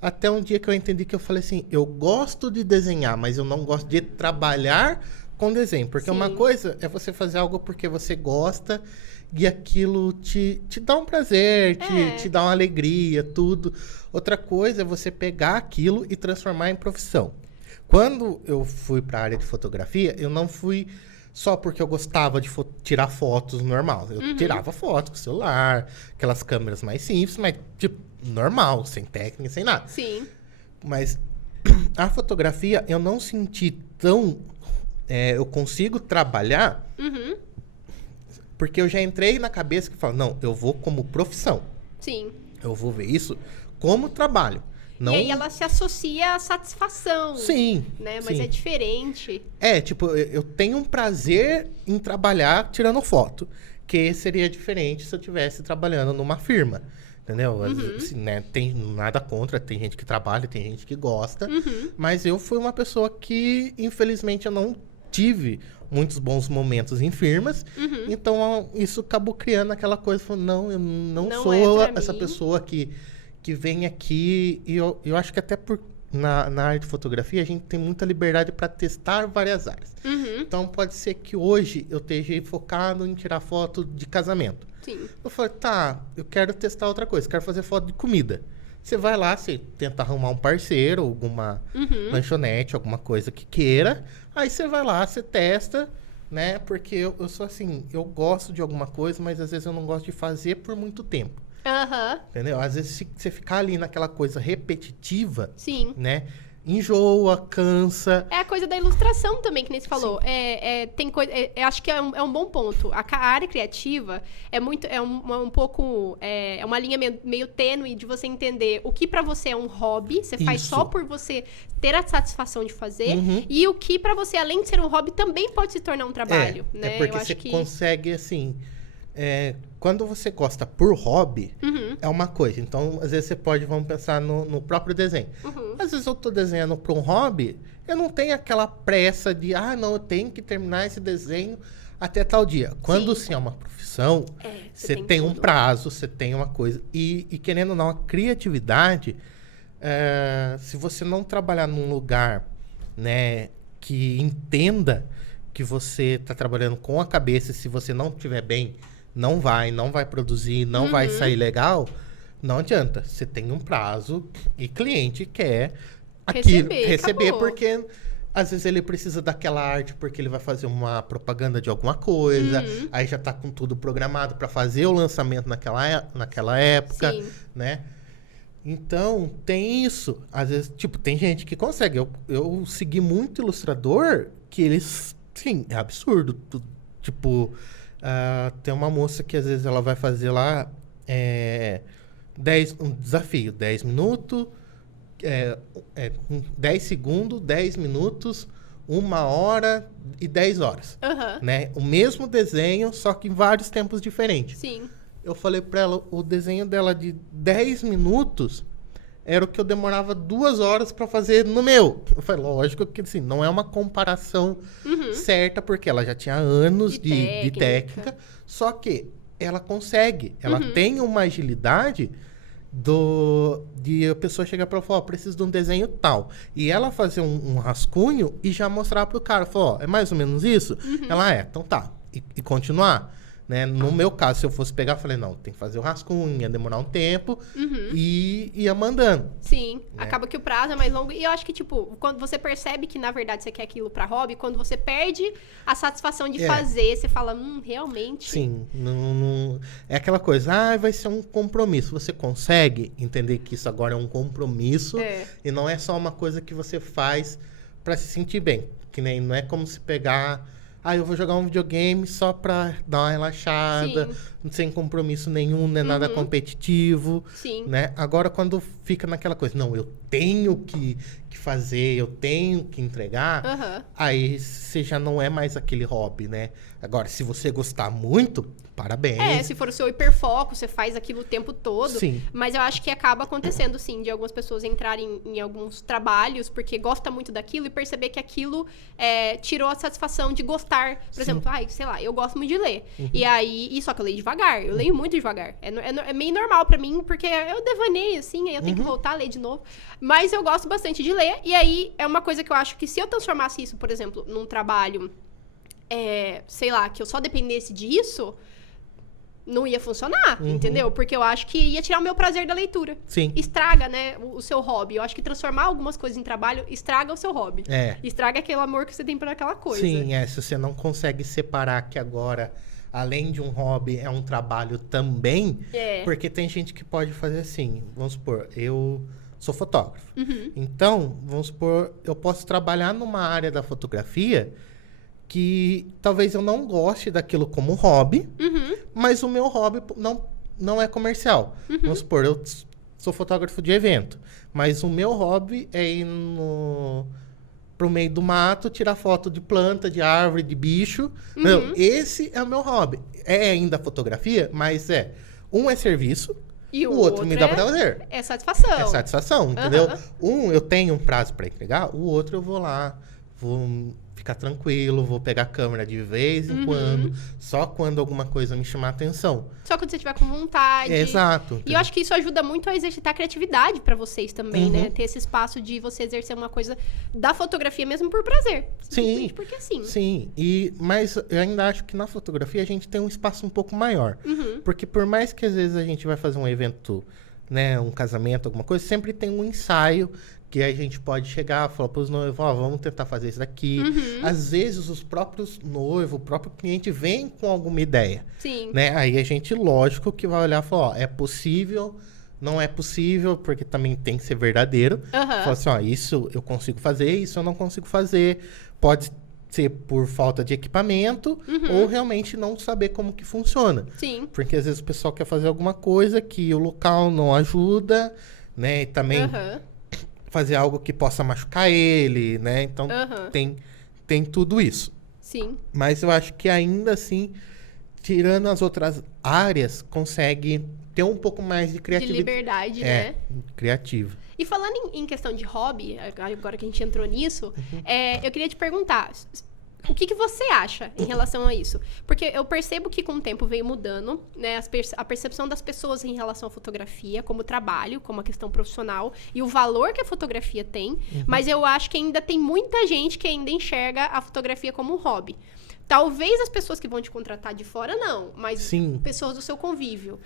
Até um dia que eu entendi que eu falei assim, eu gosto de desenhar, mas eu não gosto de trabalhar com desenho. Porque uma coisa é você fazer algo porque você gosta e aquilo te dá um prazer, te dá uma alegria, tudo. Outra coisa é você pegar aquilo e transformar em profissão. Quando eu fui para a área de fotografia, eu não fui... Só porque eu gostava de tirar fotos normal. Eu tirava fotos com o celular, aquelas câmeras mais simples, mas, tipo, normal, sem técnica, sem nada. Sim. Mas a fotografia, eu não senti tão... eu consigo trabalhar, porque eu já entrei na cabeça que falo, não, eu vou como profissão. Sim. Eu vou ver isso como trabalho. Não... E aí ela se associa à satisfação. Sim. Né? Mas é diferente. Tipo, eu tenho um prazer em trabalhar tirando foto. Que seria diferente se eu estivesse trabalhando numa firma. Entendeu? Assim, né? Tem nada contra, tem gente que trabalha, tem gente que gosta. Mas eu fui uma pessoa que, infelizmente, eu não tive muitos bons momentos em firmas. Então, isso acabou criando aquela coisa. Falando, não, eu não sou essa pessoa que vem aqui, e eu acho que até na área de fotografia a gente tem muita liberdade para testar várias áreas. Então pode ser que hoje eu esteja focado em tirar foto de casamento. Sim. Eu falei, eu quero testar outra coisa, quero fazer foto de comida. Você vai lá, você tenta arrumar um parceiro, alguma lanchonete, alguma coisa que queira, aí você vai lá, você testa, né? Porque eu sou assim, eu gosto de alguma coisa, mas às vezes eu não gosto de fazer por muito tempo. Entendeu? Às vezes, se você ficar ali naquela coisa repetitiva, né? Enjoa, cansa. É a coisa da ilustração também, que nem você falou. Tem coisa, acho que é um bom ponto. A área criativa é um pouco... É uma linha meio tênue de você entender o que pra você é um hobby, você faz só por você ter a satisfação de fazer, e o que pra você, além de ser um hobby, também pode se tornar um trabalho. Né? Porque você consegue, assim... quando você gosta por hobby, é uma coisa. Então, às vezes você pode, vamos pensar no próprio desenho. Às vezes eu tô desenhando para um hobby, eu não tenho aquela pressa de, não, eu tenho que terminar esse desenho até tal dia. Quando se é uma profissão, você tem um prazo, você tem uma coisa. E querendo ou não, a criatividade, se você não trabalhar num lugar, né, que entenda que você está trabalhando com a cabeça, e se você não estiver bem, não vai produzir, não vai sair legal, não adianta. Você tem um prazo e cliente quer receber porque Às vezes ele precisa daquela arte porque ele vai fazer uma propaganda de alguma coisa, aí já tá com tudo programado para fazer o lançamento naquela época, Sim. né? Então, tem isso. Às vezes, tipo, tem gente que consegue. Eu segui muito ilustrador que eles... Sim, é absurdo. Tipo, tem uma moça que às vezes ela vai fazer lá um desafio, 10 minutos, 10 segundos, 10 minutos, 1 hora e 10 horas. Né? O mesmo desenho, só que em vários tempos diferentes. Sim. Eu falei pra ela, o desenho dela de 10 minutos era o que eu demorava 2 horas pra fazer no meu. Eu falei, lógico que assim, não é uma comparação certa, porque ela já tinha anos de técnica. Só que ela consegue, ela tem uma agilidade de a pessoa chegar pra ela e falar, preciso de um desenho tal. E ela fazer um rascunho e já mostrar pro cara, falar, é mais ou menos isso? Ela então tá. E continuar. Né? No meu caso, se eu fosse pegar, eu falei, não, tem que fazer o rascunho, ia demorar um tempo e ia mandando. Sim, né? Acaba que o prazo é mais longo. E eu acho que, tipo, quando você percebe que, na verdade, você quer aquilo pra hobby, quando você perde a satisfação de fazer, você fala, realmente... Sim, não... é aquela coisa, vai ser um compromisso. Você consegue entender que isso agora é um compromisso e não é só uma coisa que você faz pra se sentir bem. Que nem, não é como se pegar... eu vou jogar um videogame só pra dar uma relaxada, sem compromisso nenhum, não é nada competitivo. Sim. Né? Agora, quando fica naquela coisa, não, eu tenho que fazer, eu tenho que entregar, aí você já não é mais aquele hobby, né? Agora, se você gostar muito, parabéns. Se for o seu hiperfoco, você faz aquilo o tempo todo. Sim. Mas eu acho que acaba acontecendo, sim, de algumas pessoas entrarem em alguns trabalhos porque gosta muito daquilo e perceber que aquilo tirou a satisfação de gostar. Por exemplo, sei lá, eu gosto muito de ler. E só que eu leio devagar, eu leio muito devagar. É meio normal pra mim, porque eu devaneio, assim, aí eu tenho que voltar a ler de novo. Mas eu gosto bastante de ler, e aí é uma coisa que eu acho que se eu transformasse isso, por exemplo, num trabalho, sei lá, que eu só dependesse disso... não ia funcionar, entendeu? Porque eu acho que ia tirar o meu prazer da leitura. Sim. Estraga, né, o seu hobby. Eu acho que transformar algumas coisas em trabalho estraga o seu hobby. Estraga aquele amor que você tem por aquela coisa. Sim, se você não consegue separar que agora, além de um hobby, é um trabalho também, porque tem gente que pode fazer assim, vamos supor, eu sou fotógrafo. Então, vamos supor, eu posso trabalhar numa área da fotografia que talvez eu não goste daquilo como hobby, mas o meu hobby não é comercial. Vamos supor, eu sou fotógrafo de evento, mas o meu hobby é ir pro meio do mato, tirar foto de planta, de árvore, de bicho. Esse é o meu hobby. É ainda fotografia, mas um é serviço, e o outro me dá prazer. É satisfação. É satisfação, entendeu? Eu tenho um prazo para entregar, o outro eu vou lá, vou ficar tranquilo, vou pegar a câmera de vez em quando, só quando alguma coisa me chamar a atenção. Só quando você estiver com vontade. Exato. E eu acho que isso ajuda muito a exercitar a criatividade pra vocês também, né? Ter esse espaço de você exercer uma coisa da fotografia mesmo por prazer. Sim. Porque sim. Sim. Mas eu ainda acho que na fotografia a gente tem um espaço um pouco maior. Porque por mais que às vezes a gente vai fazer um evento, né, um casamento, alguma coisa, sempre tem um ensaio que a gente pode chegar e falar para os noivos, vamos tentar fazer isso daqui. Às vezes, os próprios noivos, o próprio cliente vem com alguma ideia. Sim. Né? Aí a gente, lógico, que vai olhar e falar, é possível, não é possível, porque também tem que ser verdadeiro. Falar assim, isso eu consigo fazer, isso eu não consigo fazer. Pode ser por falta de equipamento ou realmente não saber como que funciona. Sim. Porque às vezes o pessoal quer fazer alguma coisa que o local não ajuda, né? E também... fazer algo que possa machucar ele, né? Então, tem tudo isso. Sim. Mas eu acho que ainda assim, tirando as outras áreas, consegue ter um pouco mais de criatividade. De liberdade, né? Criativo. E falando em questão de hobby, agora que a gente entrou nisso, eu queria te perguntar... O que você acha em relação a isso? Porque eu percebo que com o tempo veio mudando, né, a percepção das pessoas em relação à fotografia, como trabalho, como a questão profissional, e o valor que a fotografia tem, mas eu acho que ainda tem muita gente que ainda enxerga a fotografia como um hobby. Talvez as pessoas que vão te contratar de fora, não, mas pessoas do seu convívio.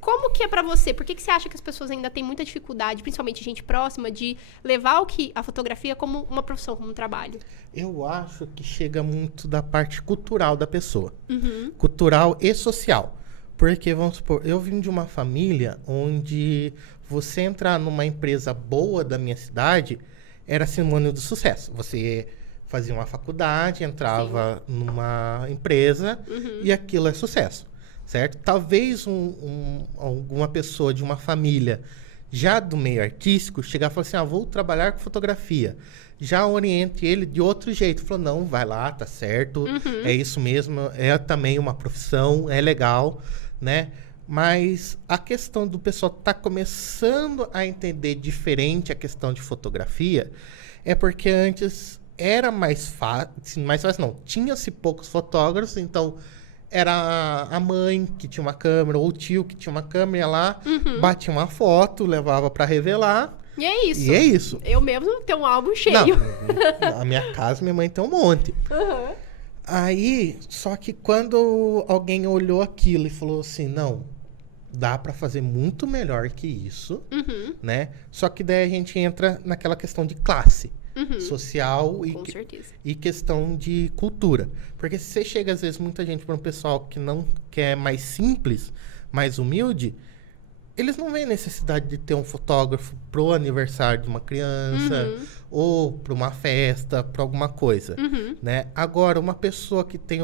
Como que é pra você? Por que você acha que as pessoas ainda têm muita dificuldade, principalmente gente próxima, de levar a fotografia como uma profissão, como um trabalho? Eu acho que chega muito da parte cultural da pessoa. Uhum. Cultural e social. Porque, vamos supor, eu vim de uma família onde você entrar numa empresa boa da minha cidade era sinônimo de sucesso. Você fazia uma faculdade, entrava numa empresa e aquilo é sucesso, certo? Talvez alguma pessoa de uma família já do meio artístico chegar e falar assim, vou trabalhar com fotografia. Já oriente ele de outro jeito. Falou, não, vai lá, tá certo, é isso mesmo, é também uma profissão, é legal, né? Mas a questão do pessoal tá começando a entender diferente a questão de fotografia é porque antes era mais fácil não, tinha-se poucos fotógrafos, então era a mãe que tinha uma câmera, ou o tio que tinha uma câmera, ia lá, batia uma foto, levava para revelar. E é isso. E é isso. Eu mesmo tenho um álbum cheio. Não, na minha casa, minha mãe tem um monte. Aí, só que quando alguém olhou aquilo e falou assim, não, dá para fazer muito melhor que isso, né? Só que daí a gente entra naquela questão de classe. Social e questão de cultura. Porque se você chega, às vezes, muita gente para um pessoal que não quer mais simples, mais humilde, eles não veem necessidade de ter um fotógrafo pro aniversário de uma criança ou para uma festa, para alguma coisa, né? Agora, uma pessoa que tem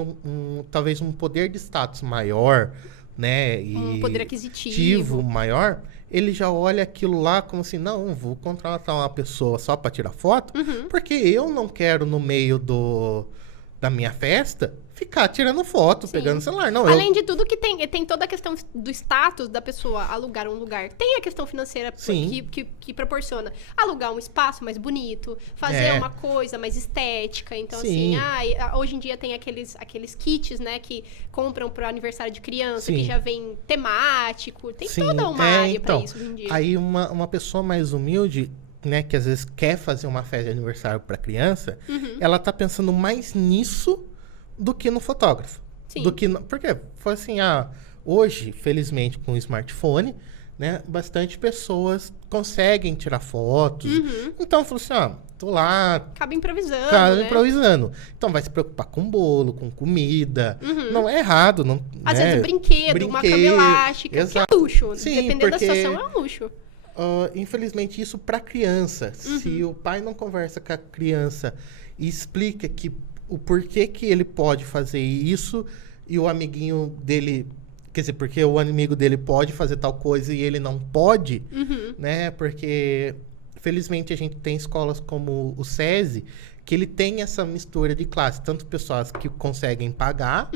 talvez um poder de status maior, né? E um poder aquisitivo maior, ele já olha aquilo lá como assim, não, vou contratar uma pessoa só para tirar foto, porque eu não quero no meio da minha festa ficar tirando foto, pegando o celular. Não, além de tudo que tem toda a questão do status da pessoa alugar um lugar. Tem a questão financeira que proporciona alugar um espaço mais bonito, fazer uma coisa mais estética. Então, assim, hoje em dia tem aqueles kits, né, que compram pro aniversário de criança, que já vem temático. Tem toda uma área pra isso hoje em dia. Aí uma pessoa mais humilde, né, que às vezes quer fazer uma festa de aniversário para criança, ela tá pensando mais nisso do que no fotógrafo. Porque foi assim, hoje, felizmente, com o smartphone, né, bastante pessoas conseguem tirar fotos. Então, falou assim, tô lá... Acaba improvisando, Então, vai se preocupar com bolo, com comida. Não é errado. Não, às vezes, brinquedo, uma cama elástica, que é luxo. Sim, dependendo da situação, é um luxo. Infelizmente, isso para criança. Se o pai não conversa com a criança e explica o porquê que ele pode fazer isso e o amiguinho dele... Quer dizer, porque o amigo dele pode fazer tal coisa e ele não pode, né? Porque, felizmente, a gente tem escolas como o SESI, que ele tem essa mistura de classe. Tanto pessoas que conseguem pagar,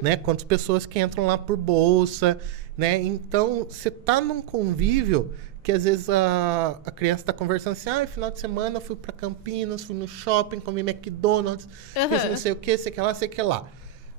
né? Quanto pessoas que entram lá por bolsa, né? Então, você tá num convívio que, às vezes, a criança está conversando assim, final de semana eu fui para Campinas, fui no shopping, comi McDonald's, fiz não sei o que, sei que lá.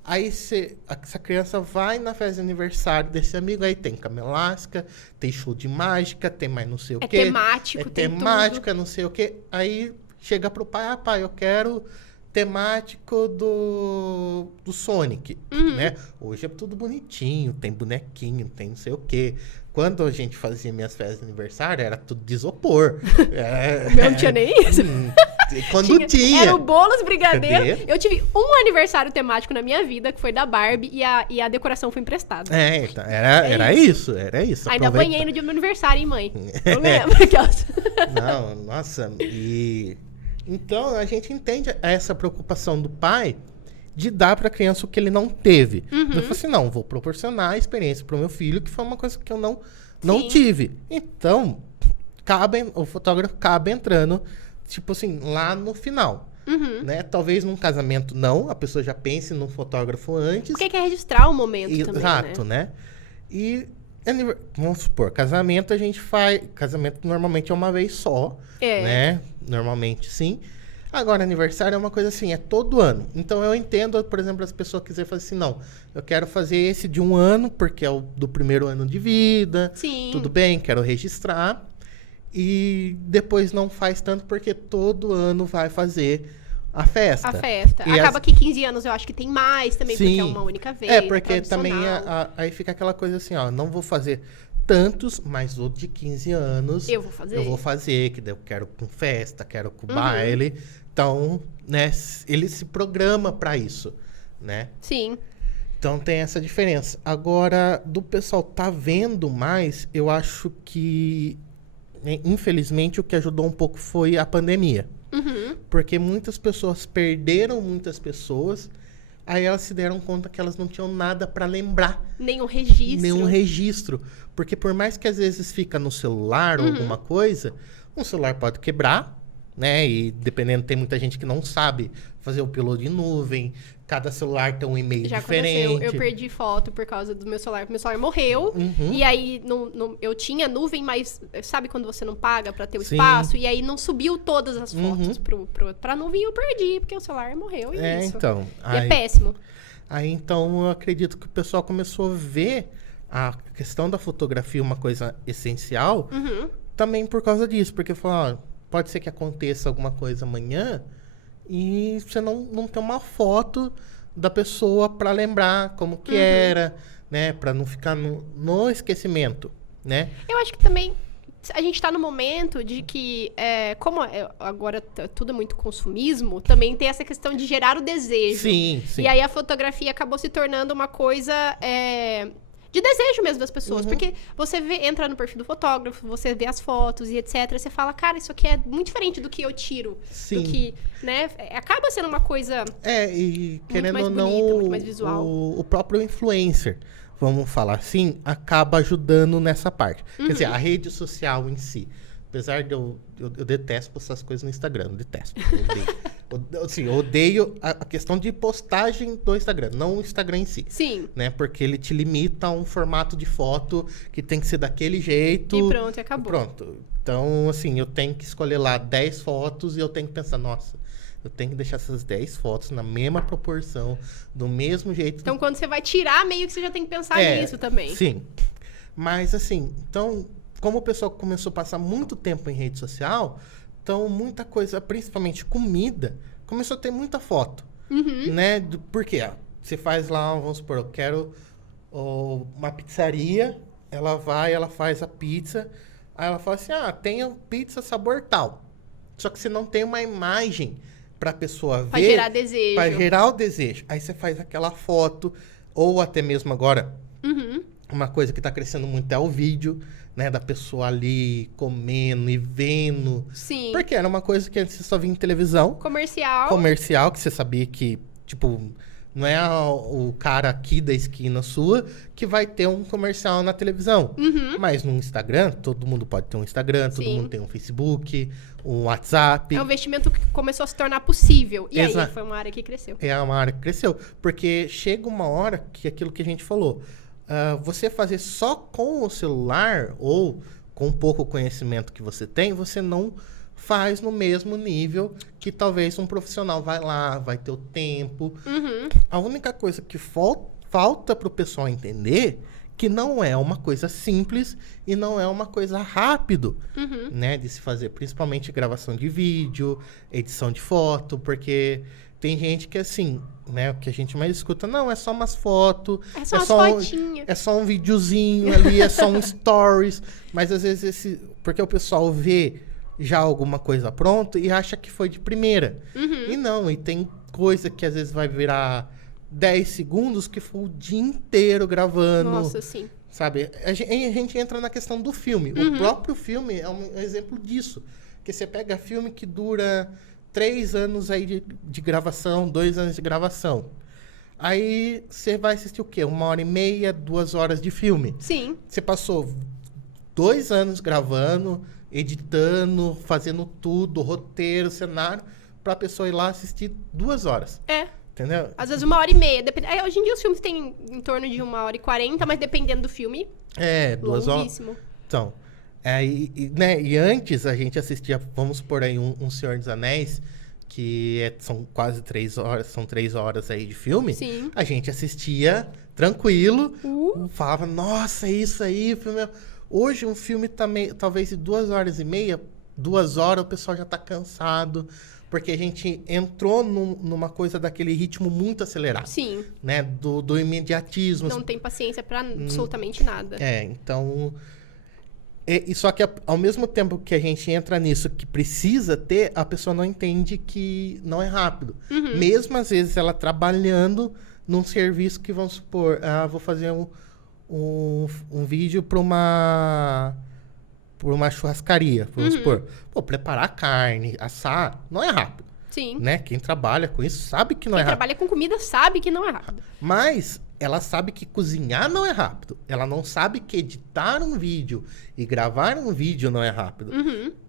Aí essa criança vai na festa de aniversário desse amigo, aí tem cama elástica, tem show de mágica, tem mais não sei o quê. Temático, tem temática, tudo. Não sei o quê. Aí chega pro pai, pai, eu quero temático do Sonic, né? Hoje é tudo bonitinho, tem bonequinho, tem não sei o quê. Quando a gente fazia minhas festas de aniversário, era tudo de isopor. Não tinha nem isso. Quando tinha. Era o bolos brigadeiro. Eu tive um aniversário temático na minha vida, que foi da Barbie, e a decoração foi emprestada. Então, era isso. Ainda banhei no dia do meu aniversário, hein, mãe? Eu lembro. Não, nossa. Então, a gente entende essa preocupação do pai de dar para a criança o que ele não teve. Eu falei assim, não, vou proporcionar a experiência para o meu filho, que foi uma coisa que eu não tive. Então, o fotógrafo acaba entrando, tipo assim, lá no final. Né? Talvez num casamento não, a pessoa já pense num fotógrafo antes. Porque quer registrar o momento também, exato, né? E, vamos supor, casamento a gente faz... Casamento normalmente é uma vez só, né? Normalmente, sim. Agora, aniversário é uma coisa assim, é todo ano. Então, eu entendo, por exemplo, as pessoas quiserem fazer assim, não, eu quero fazer esse de um ano, porque é o do primeiro ano de vida. Sim. Tudo bem, quero registrar. E depois não faz tanto, porque todo ano vai fazer a festa. Acaba que 15 anos eu acho que tem mais também, porque é uma única vez. Porque também aí fica aquela coisa assim, não vou fazer tantos, mas o de 15 anos Eu vou fazer. Que daí eu quero com festa, quero com baile. Então, né, ele se programa para isso, né? Sim. Então tem essa diferença. Agora, do pessoal tá vendo mais, eu acho que, né, infelizmente, o que ajudou um pouco foi a pandemia. Porque muitas pessoas perderam muitas pessoas, aí elas se deram conta que elas não tinham nada para lembrar. Nenhum registro. Porque por mais que às vezes fica no celular ou alguma coisa, um celular pode quebrar, né? E dependendo, tem muita gente que não sabe fazer o upload em nuvem. Cada celular tem um e-mail Já diferente. aconteceu. Eu perdi foto por causa do meu celular. Meu celular morreu. E aí, eu tinha nuvem, mas sabe quando você não paga pra ter o espaço? E aí, não subiu todas as fotos pra nuvem e eu perdi, porque o celular morreu e isso. Então. E é péssimo. Aí, então, eu acredito que o pessoal começou a ver a questão da fotografia uma coisa essencial também por causa disso. Porque falou, ó, pode ser que aconteça alguma coisa amanhã e você não tem uma foto da pessoa para lembrar como que era, né? Para não ficar no esquecimento, né? Eu acho que também a gente tá no momento de que, como agora tudo é muito consumismo, também tem essa questão de gerar o desejo. Sim. E aí a fotografia acabou se tornando uma coisa de desejo mesmo das pessoas. Porque você entra no perfil do fotógrafo, você vê as fotos e etc. Você fala, cara, isso aqui é muito diferente do que eu tiro. Sim. Do que, né? Acaba sendo uma coisa e querendo mais ou não, bonita, muito mais visual. O próprio influencer, vamos falar assim, acaba ajudando nessa parte. Quer dizer, a rede social em si. Apesar de eu detesto postar essas coisas no Instagram, detesto. Eu odeio a questão de postagem do Instagram, não o Instagram em si. Sim. Né? Porque ele te limita a um formato de foto que tem que ser daquele jeito. E pronto, acabou. Pronto. Então, assim, eu tenho que escolher lá 10 fotos e eu tenho que pensar, nossa, eu tenho que deixar essas 10 fotos na mesma proporção, do mesmo jeito. Então, quando você vai tirar, meio que você já tem que pensar nisso também. Sim. Mas, assim, então, como o pessoal começou a passar muito tempo em rede social, então muita coisa, principalmente comida, começou a ter muita foto. Né? Por quê? Você faz lá, vamos supor, eu quero uma pizzaria, ela faz a pizza, aí ela fala assim, tem a pizza sabor tal. Só que você não tem uma imagem pra pessoa ver. Pra gerar desejo. Pra gerar o desejo. Aí você faz aquela foto, ou até mesmo agora, uma coisa que tá crescendo muito é o vídeo, né? Da pessoa ali comendo e vendo. Sim. Porque era uma coisa que antes você só via em televisão. Comercial, que você sabia que, tipo, não é o cara aqui da esquina sua que vai ter um comercial na televisão. Mas no Instagram, todo mundo pode ter um Instagram, todo mundo tem um Facebook, um WhatsApp. É um investimento que começou a se tornar possível. E aí foi uma área que cresceu. É uma área que cresceu. Porque chega uma hora que aquilo que a gente falou, você fazer só com o celular ou com pouco conhecimento que você tem, você não faz no mesmo nível que talvez um profissional vai lá, vai ter o tempo. A única coisa que falta para o pessoal entender que não é uma coisa simples e não é uma coisa rápido, né, de se fazer, principalmente gravação de vídeo, edição de foto, porque tem gente que assim, né, o que a gente mais escuta, não, é só umas fotos, é só umas fotinhas, é só um videozinho ali, é só um stories, mas às vezes porque o pessoal vê já alguma coisa pronta e acha que foi de primeira. E não, e tem coisa que às vezes vai virar 10 segundos que foi o dia inteiro gravando. Nossa, sim. Sabe? A gente entra na questão do filme. O próprio filme é um exemplo disso. Que você pega filme que dura 3 anos aí de gravação, 2 anos de gravação. Aí você vai assistir o quê? 1h30, 2 horas de filme. Sim. Você passou 2 anos gravando, editando, fazendo tudo, roteiro, cenário, pra pessoa ir lá assistir 2 horas. Entendeu? Às vezes 1h30. Hoje em dia os filmes têm em torno de 1h40, mas dependendo do filme. 2 horas. Longuíssimo. Então, né, e antes a gente assistia, vamos por aí, um Senhor dos Anéis, que são quase 3 horas, são 3 horas aí de filme. Sim. A gente assistia tranquilo, falava, nossa, isso aí, o filme... Hoje um filme também, talvez de 2h30, 2 horas, o pessoal já tá cansado, Porque a gente entrou numa coisa daquele ritmo muito acelerado. Sim. Né? Do imediatismo. Não tem paciência pra absolutamente nada. Então... E só que ao mesmo tempo que a gente entra nisso, que precisa ter, a pessoa não entende que não é rápido. Mesmo às vezes ela trabalhando num serviço que, vamos supor, vou fazer um vídeo para uma churrascaria, vamos supor. Pô, preparar carne, assar, não é rápido. Sim. Né? Quem trabalha com isso sabe que não é Quem rápido. trabalha com comida sabe que não é rápido. Mas ela sabe que cozinhar não é rápido. Ela não sabe que editar um vídeo e gravar um vídeo não é rápido.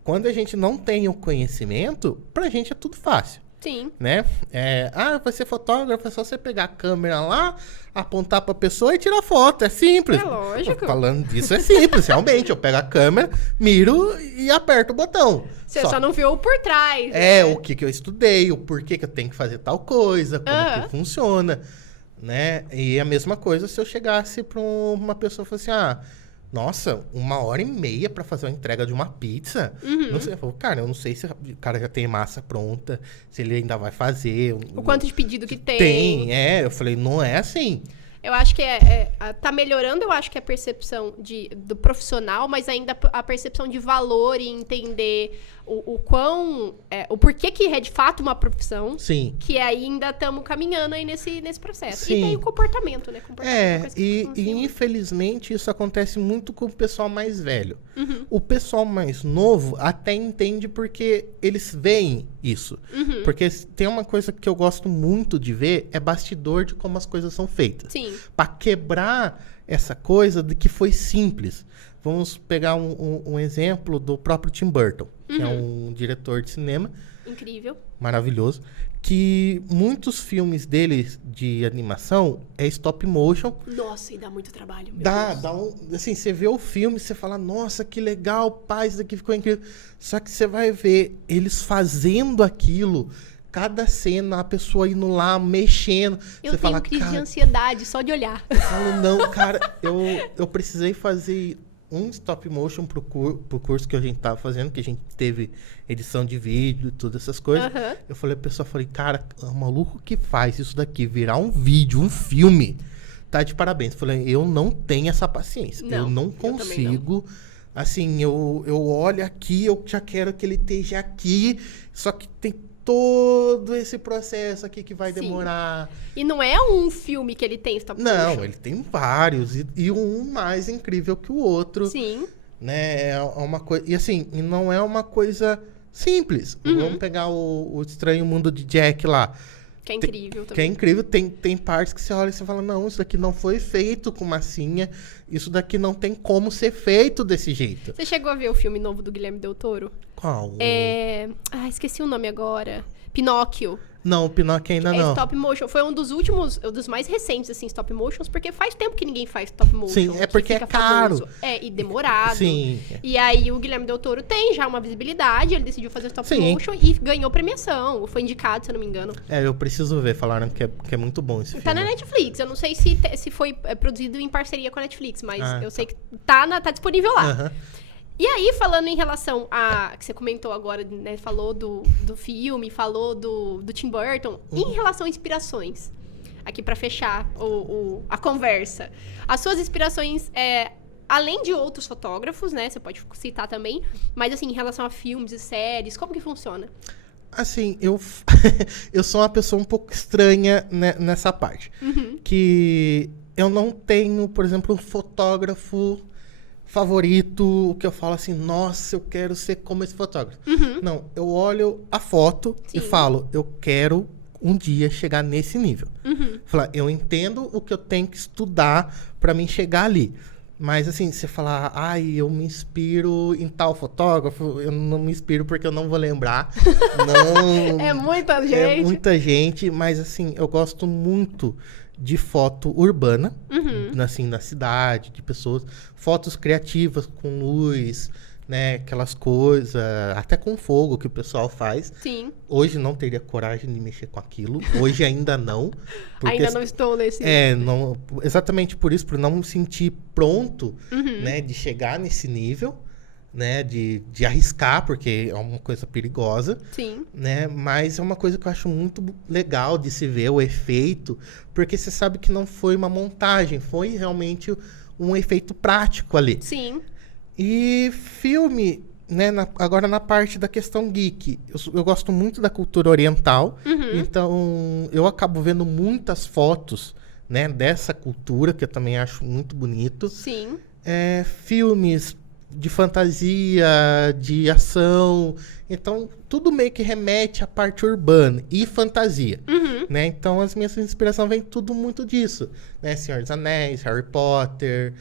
Quando a gente não tem o conhecimento, pra gente é tudo fácil. Sim. Né? Vai ser fotógrafo, é só você pegar a câmera lá, apontar pra pessoa e tirar foto. É simples. É lógico. Falando disso, é simples, realmente. Eu pego a câmera, miro e aperto o botão. Você só não viu o por trás. O que eu estudei, o porquê que eu tenho que fazer tal coisa, como que funciona. Né? E a mesma coisa se eu chegasse pra uma pessoa e fosse nossa, 1h30 pra fazer uma entrega de uma pizza? Não sei, eu falo, cara, eu não sei se o cara já tem massa pronta, se ele ainda vai fazer. O quanto de pedido que tem. Tem, eu falei, não é assim. Eu acho que tá melhorando, eu acho que a percepção do profissional, mas ainda a percepção de valor e entender o porquê que é de fato uma profissão. Sim. Que ainda estamos caminhando aí nesse processo. Sim. E tem o comportamento, né? E infelizmente isso acontece muito com o pessoal mais velho. O pessoal mais novo até entende porque eles veem isso. Porque tem uma coisa que eu gosto muito de ver, é bastidor de como as coisas são feitas. Sim. Para quebrar essa coisa de que foi simples. Vamos pegar um exemplo do próprio Tim Burton, que é um diretor de cinema. Incrível. Maravilhoso. Que muitos filmes dele de animação é stop motion. Nossa, e dá muito trabalho. Assim, você vê o filme, você fala, nossa, que legal, pai, isso daqui ficou incrível. Só que você vai ver eles fazendo aquilo, cada cena, a pessoa indo lá, mexendo. Eu você tenho fala, crise de ansiedade só de olhar. Eu falo, não, cara, eu precisei fazer um stop motion pro curso que a gente tava fazendo, que a gente teve edição de vídeo, todas essas coisas. Eu falei, a pessoa, cara, o maluco que faz isso daqui virar um vídeo, um filme, tá de parabéns. Eu falei, eu não tenho essa paciência. Eu não consigo. Assim, eu olho aqui, eu já quero que ele esteja aqui, só que tem todo esse processo aqui que vai demorar. E não é um filme que ele tem stop motion. Não, ele tem vários. E um mais incrível que o outro. Sim. Né? É uma coisa. E assim, não é uma coisa simples. Vamos pegar o Estranho Mundo de Jack lá. Que é incrível também. Que é incrível. Tem partes que você olha e você fala, não, isso daqui não foi feito com massinha. Isso daqui não tem como ser feito desse jeito. Você chegou a ver o filme novo do Guilherme Del Toro? Qual? Esqueci o nome agora. Pinóquio. Não, o Pinóquio ainda não. Stop motion. Foi um dos últimos, dos mais recentes, assim, stop motions, porque faz tempo que ninguém faz stop motion. Sim, é porque é caro. Famoso. E demorado. Sim. E aí o Guilherme Del Toro tem já uma visibilidade, ele decidiu fazer stop motion e ganhou premiação. Foi indicado, se eu não me engano. Eu preciso ver, falaram que é muito bom esse filme. Tá na Netflix, eu não sei se foi produzido em parceria com a Netflix, mas eu sei que tá disponível lá. E aí, falando em relação a... que você comentou agora, né? Falou do filme, falou do Tim Burton. Em relação a inspirações, aqui pra fechar a conversa. As suas inspirações, além de outros fotógrafos, né? Você pode citar também. Mas, assim, em relação a filmes e séries, como que funciona? Assim, eu sou uma pessoa um pouco estranha nessa parte. Que eu não tenho, por exemplo, um fotógrafo favorito, que eu falo assim, nossa, eu quero ser como esse fotógrafo. Não, eu olho a foto e falo, eu quero um dia chegar nesse nível. Eu entendo o que eu tenho que estudar para mim chegar ali. Mas assim, você falar, eu me inspiro em tal fotógrafo, eu não me inspiro porque eu não vou lembrar. Não, é muita gente. É muita gente, mas assim, eu gosto muito de foto urbana, assim, na cidade, de pessoas. Fotos criativas, com luz, né? Aquelas coisas, até com fogo que o pessoal faz. Sim. Hoje não teria coragem de mexer com aquilo. Hoje ainda não. Porque, ainda não estou nesse... não, exatamente por isso, por não me sentir pronto, né? De chegar nesse nível, né, de arriscar, porque é uma coisa perigosa. Sim. Né? Mas é uma coisa que eu acho muito legal de se ver o efeito, porque você sabe que não foi uma montagem, foi realmente um efeito prático ali. Sim. E filme, né, agora na parte da questão geek, eu gosto muito da cultura oriental, então eu acabo vendo muitas fotos, né, dessa cultura, que eu também acho muito bonito. Sim. Filmes de fantasia, de ação, então tudo meio que remete à parte urbana e fantasia, né? Então as minhas inspirações vêm tudo muito disso, né? Senhor dos Anéis, Harry Potter,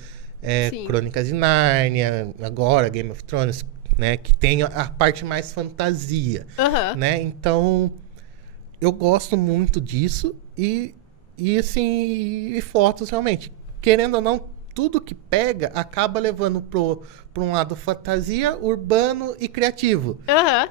Crônicas de Nárnia, agora Game of Thrones, né? Que tem a parte mais fantasia, né? Então eu gosto muito disso e assim, e fotos realmente, querendo ou não, tudo que pega acaba levando para um lado fantasia, urbano e criativo.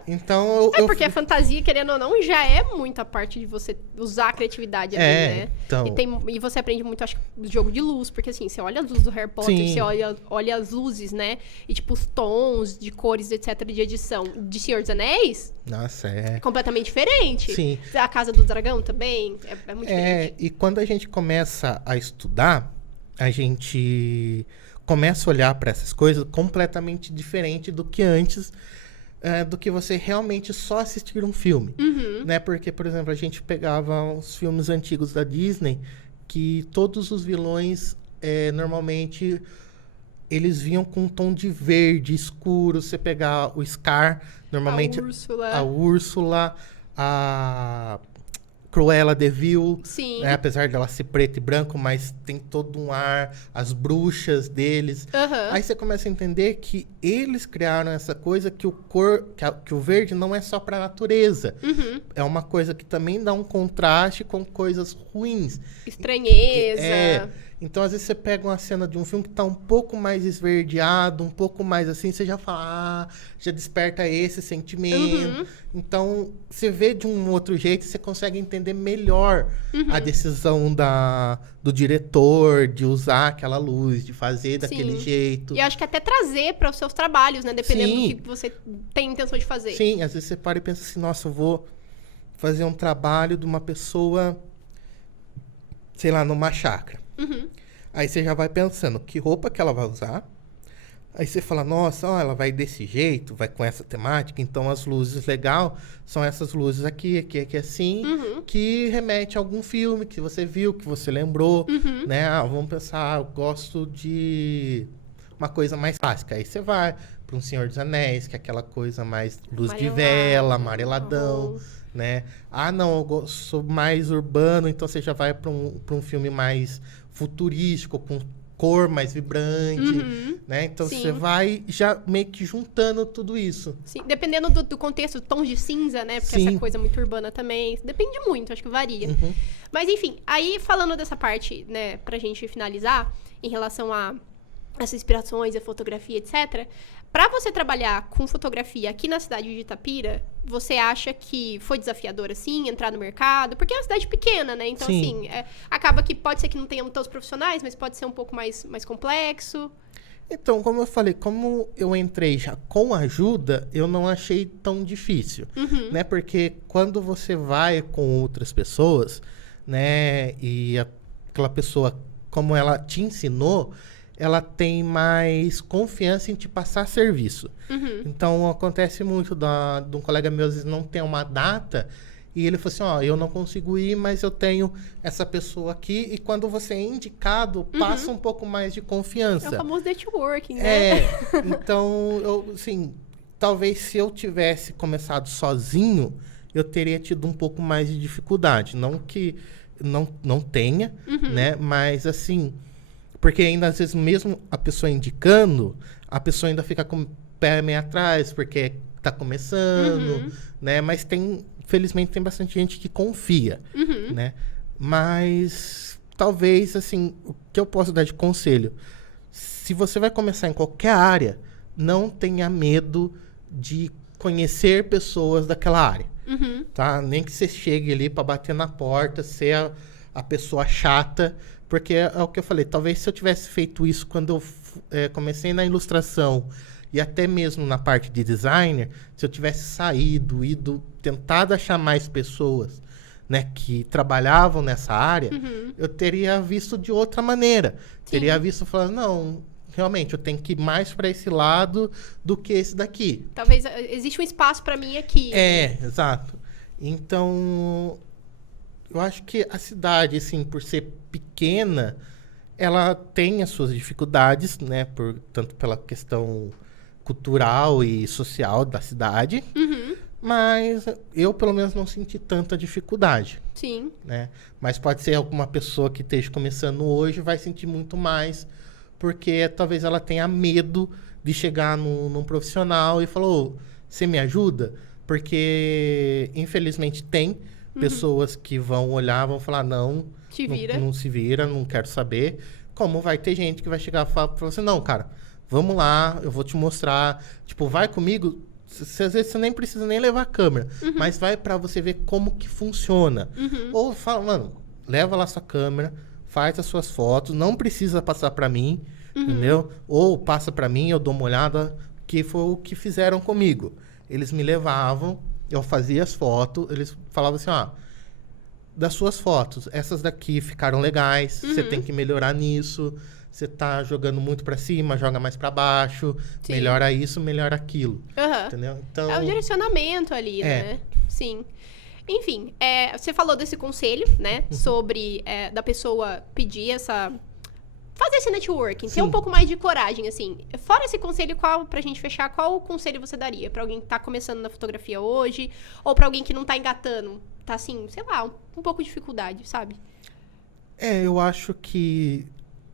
Então porque a fantasia, querendo ou não, já é muito a parte de você usar a criatividade ali, né? Então... E você aprende muito, acho que, do jogo de luz, porque assim, você olha as luzes do Harry Potter, Sim. você olha as luzes, né? E tipo, os tons de cores, etc, de edição. De Senhor dos Anéis, Nossa, completamente diferente. Sim. A Casa do Dragão também, é muito diferente. E quando a gente começa a estudar, a gente começa a olhar para essas coisas completamente diferente do que antes, do que você realmente só assistir um filme, né? Porque, por exemplo, a gente pegava os filmes antigos da Disney, que todos os vilões, normalmente, eles vinham com um tom de verde escuro. Você pegar o Scar, normalmente... A Úrsula, a Cruella de Vil, Sim. Né? Apesar de ela ser preto e branco, mas tem todo um ar, as bruxas deles. Aí você começa a entender que eles criaram essa coisa que que o verde não é só para a natureza. É uma coisa que também dá um contraste com coisas ruins. Estranheza. Então, às vezes, você pega uma cena de um filme que tá um pouco mais esverdeado, um pouco mais assim, você já fala, já desperta esse sentimento. Então, você vê de um outro jeito, você consegue entender melhor a decisão do diretor de usar aquela luz, de fazer daquele jeito. E acho que até trazer para os seus trabalhos, né? Dependendo do que você tem intenção de fazer. Sim, às vezes você para e pensa assim, nossa, eu vou fazer um trabalho de uma pessoa, sei lá, numa chácara. Aí você já vai pensando que roupa que ela vai usar. Aí você fala, nossa, ó, ela vai desse jeito, vai com essa temática. Então as luzes legal são essas luzes aqui assim, que remete a algum filme que você viu, que você lembrou, né? Vamos pensar, eu gosto de uma coisa mais clássica. Aí você vai para um Senhor dos Anéis, que é aquela coisa mais luz de vela, amareladão, né? Não, eu sou mais urbano, então você já vai para um filme mais futurístico, com cor mais vibrante, né? Então você vai já meio que juntando tudo isso. Sim, dependendo do contexto, tons de cinza, né? Porque essa coisa muito urbana também. Depende muito, acho que varia. Mas enfim, aí falando dessa parte, né, pra gente finalizar, em relação a essas inspirações, a fotografia, etc. Pra você trabalhar com fotografia aqui na cidade de Itapira, você acha que foi desafiador, assim, entrar no mercado? Porque é uma cidade pequena, né? Então, assim, acaba que pode ser que não tenha tantos profissionais, mas pode ser um pouco mais complexo. Então, como eu falei, como eu entrei já com ajuda, eu não achei tão difícil, né? Porque quando você vai com outras pessoas, né? E aquela pessoa, como ela te ensinou, ela tem mais confiança em te passar serviço. Então, acontece muito de um colega meu, às vezes, não tem uma data, e ele falou assim, eu não consigo ir, mas eu tenho essa pessoa aqui, e quando você é indicado, passa um pouco mais de confiança. É o famoso networking, né? Então, assim, talvez se eu tivesse começado sozinho, eu teria tido um pouco mais de dificuldade. Não que não tenha, né? Mas, assim... Porque ainda, às vezes, mesmo a pessoa indicando, a pessoa ainda fica com o pé meio atrás, porque tá começando, né? Mas felizmente, tem bastante gente que confia, né? Mas, talvez, assim, o que eu posso dar de conselho? Se você vai começar em qualquer área, não tenha medo de conhecer pessoas daquela área, tá? Nem que você chegue ali para bater na porta, ser a pessoa chata... Porque é o que eu falei, talvez se eu tivesse feito isso quando eu comecei na ilustração e até mesmo na parte de designer, se eu tivesse saído, tentado achar mais pessoas, né, que trabalhavam nessa área, eu teria visto de outra maneira. Sim. Teria visto falando, não, realmente, eu tenho que ir mais para esse lado do que esse daqui. Talvez existe um espaço para mim aqui. Exato. Então, eu acho que a cidade, assim, por ser pequena, ela tem as suas dificuldades, né? Tanto pela questão cultural e social da cidade. Mas eu, pelo menos, não senti tanta dificuldade. Sim. Né? Mas pode ser alguma pessoa que esteja começando hoje vai sentir muito mais, porque talvez ela tenha medo de chegar num profissional e falar, ô, você me ajuda? Porque, infelizmente, tem pessoas que vão olhar, vão falar, não, não se vira, não quero saber. Como vai ter gente que vai chegar e falar pra você, não, cara, vamos lá, eu vou te mostrar. Tipo, vai comigo, às vezes você nem precisa nem levar a câmera, mas vai pra você ver como que funciona. Ou fala, mano, leva lá sua câmera, faz as suas fotos, não precisa passar pra mim, entendeu? Ou passa pra mim, eu dou uma olhada, que foi o que fizeram comigo. Eles me levavam, eu fazia as fotos, eles falavam assim, ó, das suas fotos, essas daqui ficaram legais, você tem que melhorar nisso, você tá jogando muito pra cima, joga mais pra baixo, melhora isso, melhora aquilo, entendeu? Então, é o direcionamento ali, né? Sim. Enfim, você falou desse conselho, né? Sobre da pessoa pedir fazer esse networking, ter um pouco mais de coragem, assim. Fora esse conselho, pra gente fechar, qual conselho você daria pra alguém que tá começando na fotografia hoje? Ou pra alguém que não tá engatando? Tá assim, sei lá, um pouco de dificuldade, sabe? Eu acho que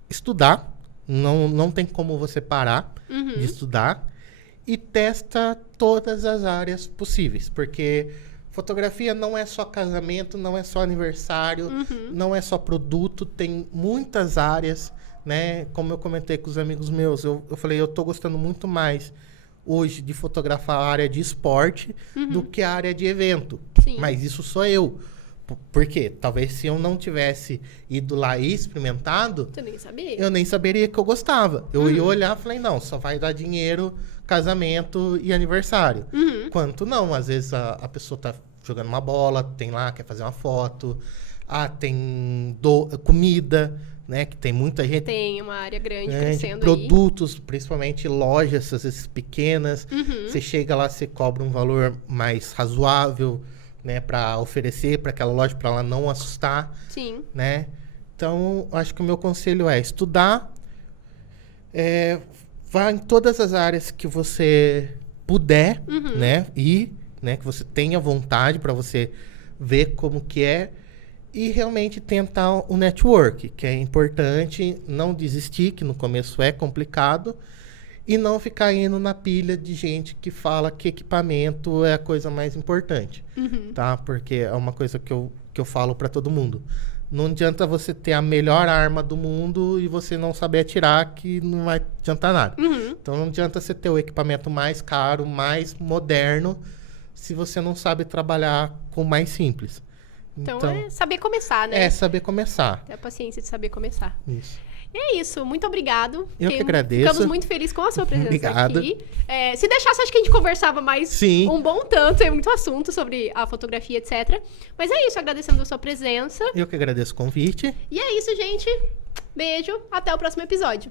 estudar, não tem como você parar de estudar. E testa todas as áreas possíveis, porque fotografia não é só casamento, não é só aniversário, não é só produto, tem muitas áreas, né? Como eu comentei com os amigos meus, eu falei, eu tô gostando muito mais hoje de fotografar a área de esporte do que a área de evento. Sim. Mas isso sou eu. Por quê? Talvez se eu não tivesse ido lá e experimentado, Você nem sabia. eu nem saberia que eu gostava. Eu ia olhar e falei, não, só vai dar dinheiro, casamento e aniversário. Quanto não, às vezes a pessoa tá jogando uma bola, tem lá, quer fazer uma foto. Tem comida, né? Que tem muita gente. Tem uma área grande crescendo produtos, principalmente lojas, às vezes pequenas. Você chega lá, você cobra um valor mais razoável, né? Para oferecer para aquela loja, para ela não assustar. Sim. Né? Então, acho que o meu conselho é estudar. Vá em todas as áreas que você puder, né? E, né? Que você tenha vontade para você ver como que é. E realmente tentar o network, que é importante, não desistir, que no começo é complicado, e não ficar indo na pilha de gente que fala que equipamento é a coisa mais importante, tá? Porque é uma coisa que eu falo para todo mundo. Não adianta você ter a melhor arma do mundo e você não saber atirar, que não vai adiantar nada. Então não adianta você ter o equipamento mais caro, mais moderno, se você não sabe trabalhar com o mais simples. Então é saber começar, né? Saber começar. Ter a paciência de saber começar. Isso. E é isso, muito obrigado. Eu que agradeço. Ficamos muito felizes com a sua presença Obrigado. aqui. Se deixasse, acho que a gente conversava mais um bom tanto. Tem muito assunto sobre a fotografia, etc. Mas é isso, agradecendo a sua presença. Eu que agradeço o convite. E é isso, gente. Beijo, até o próximo episódio.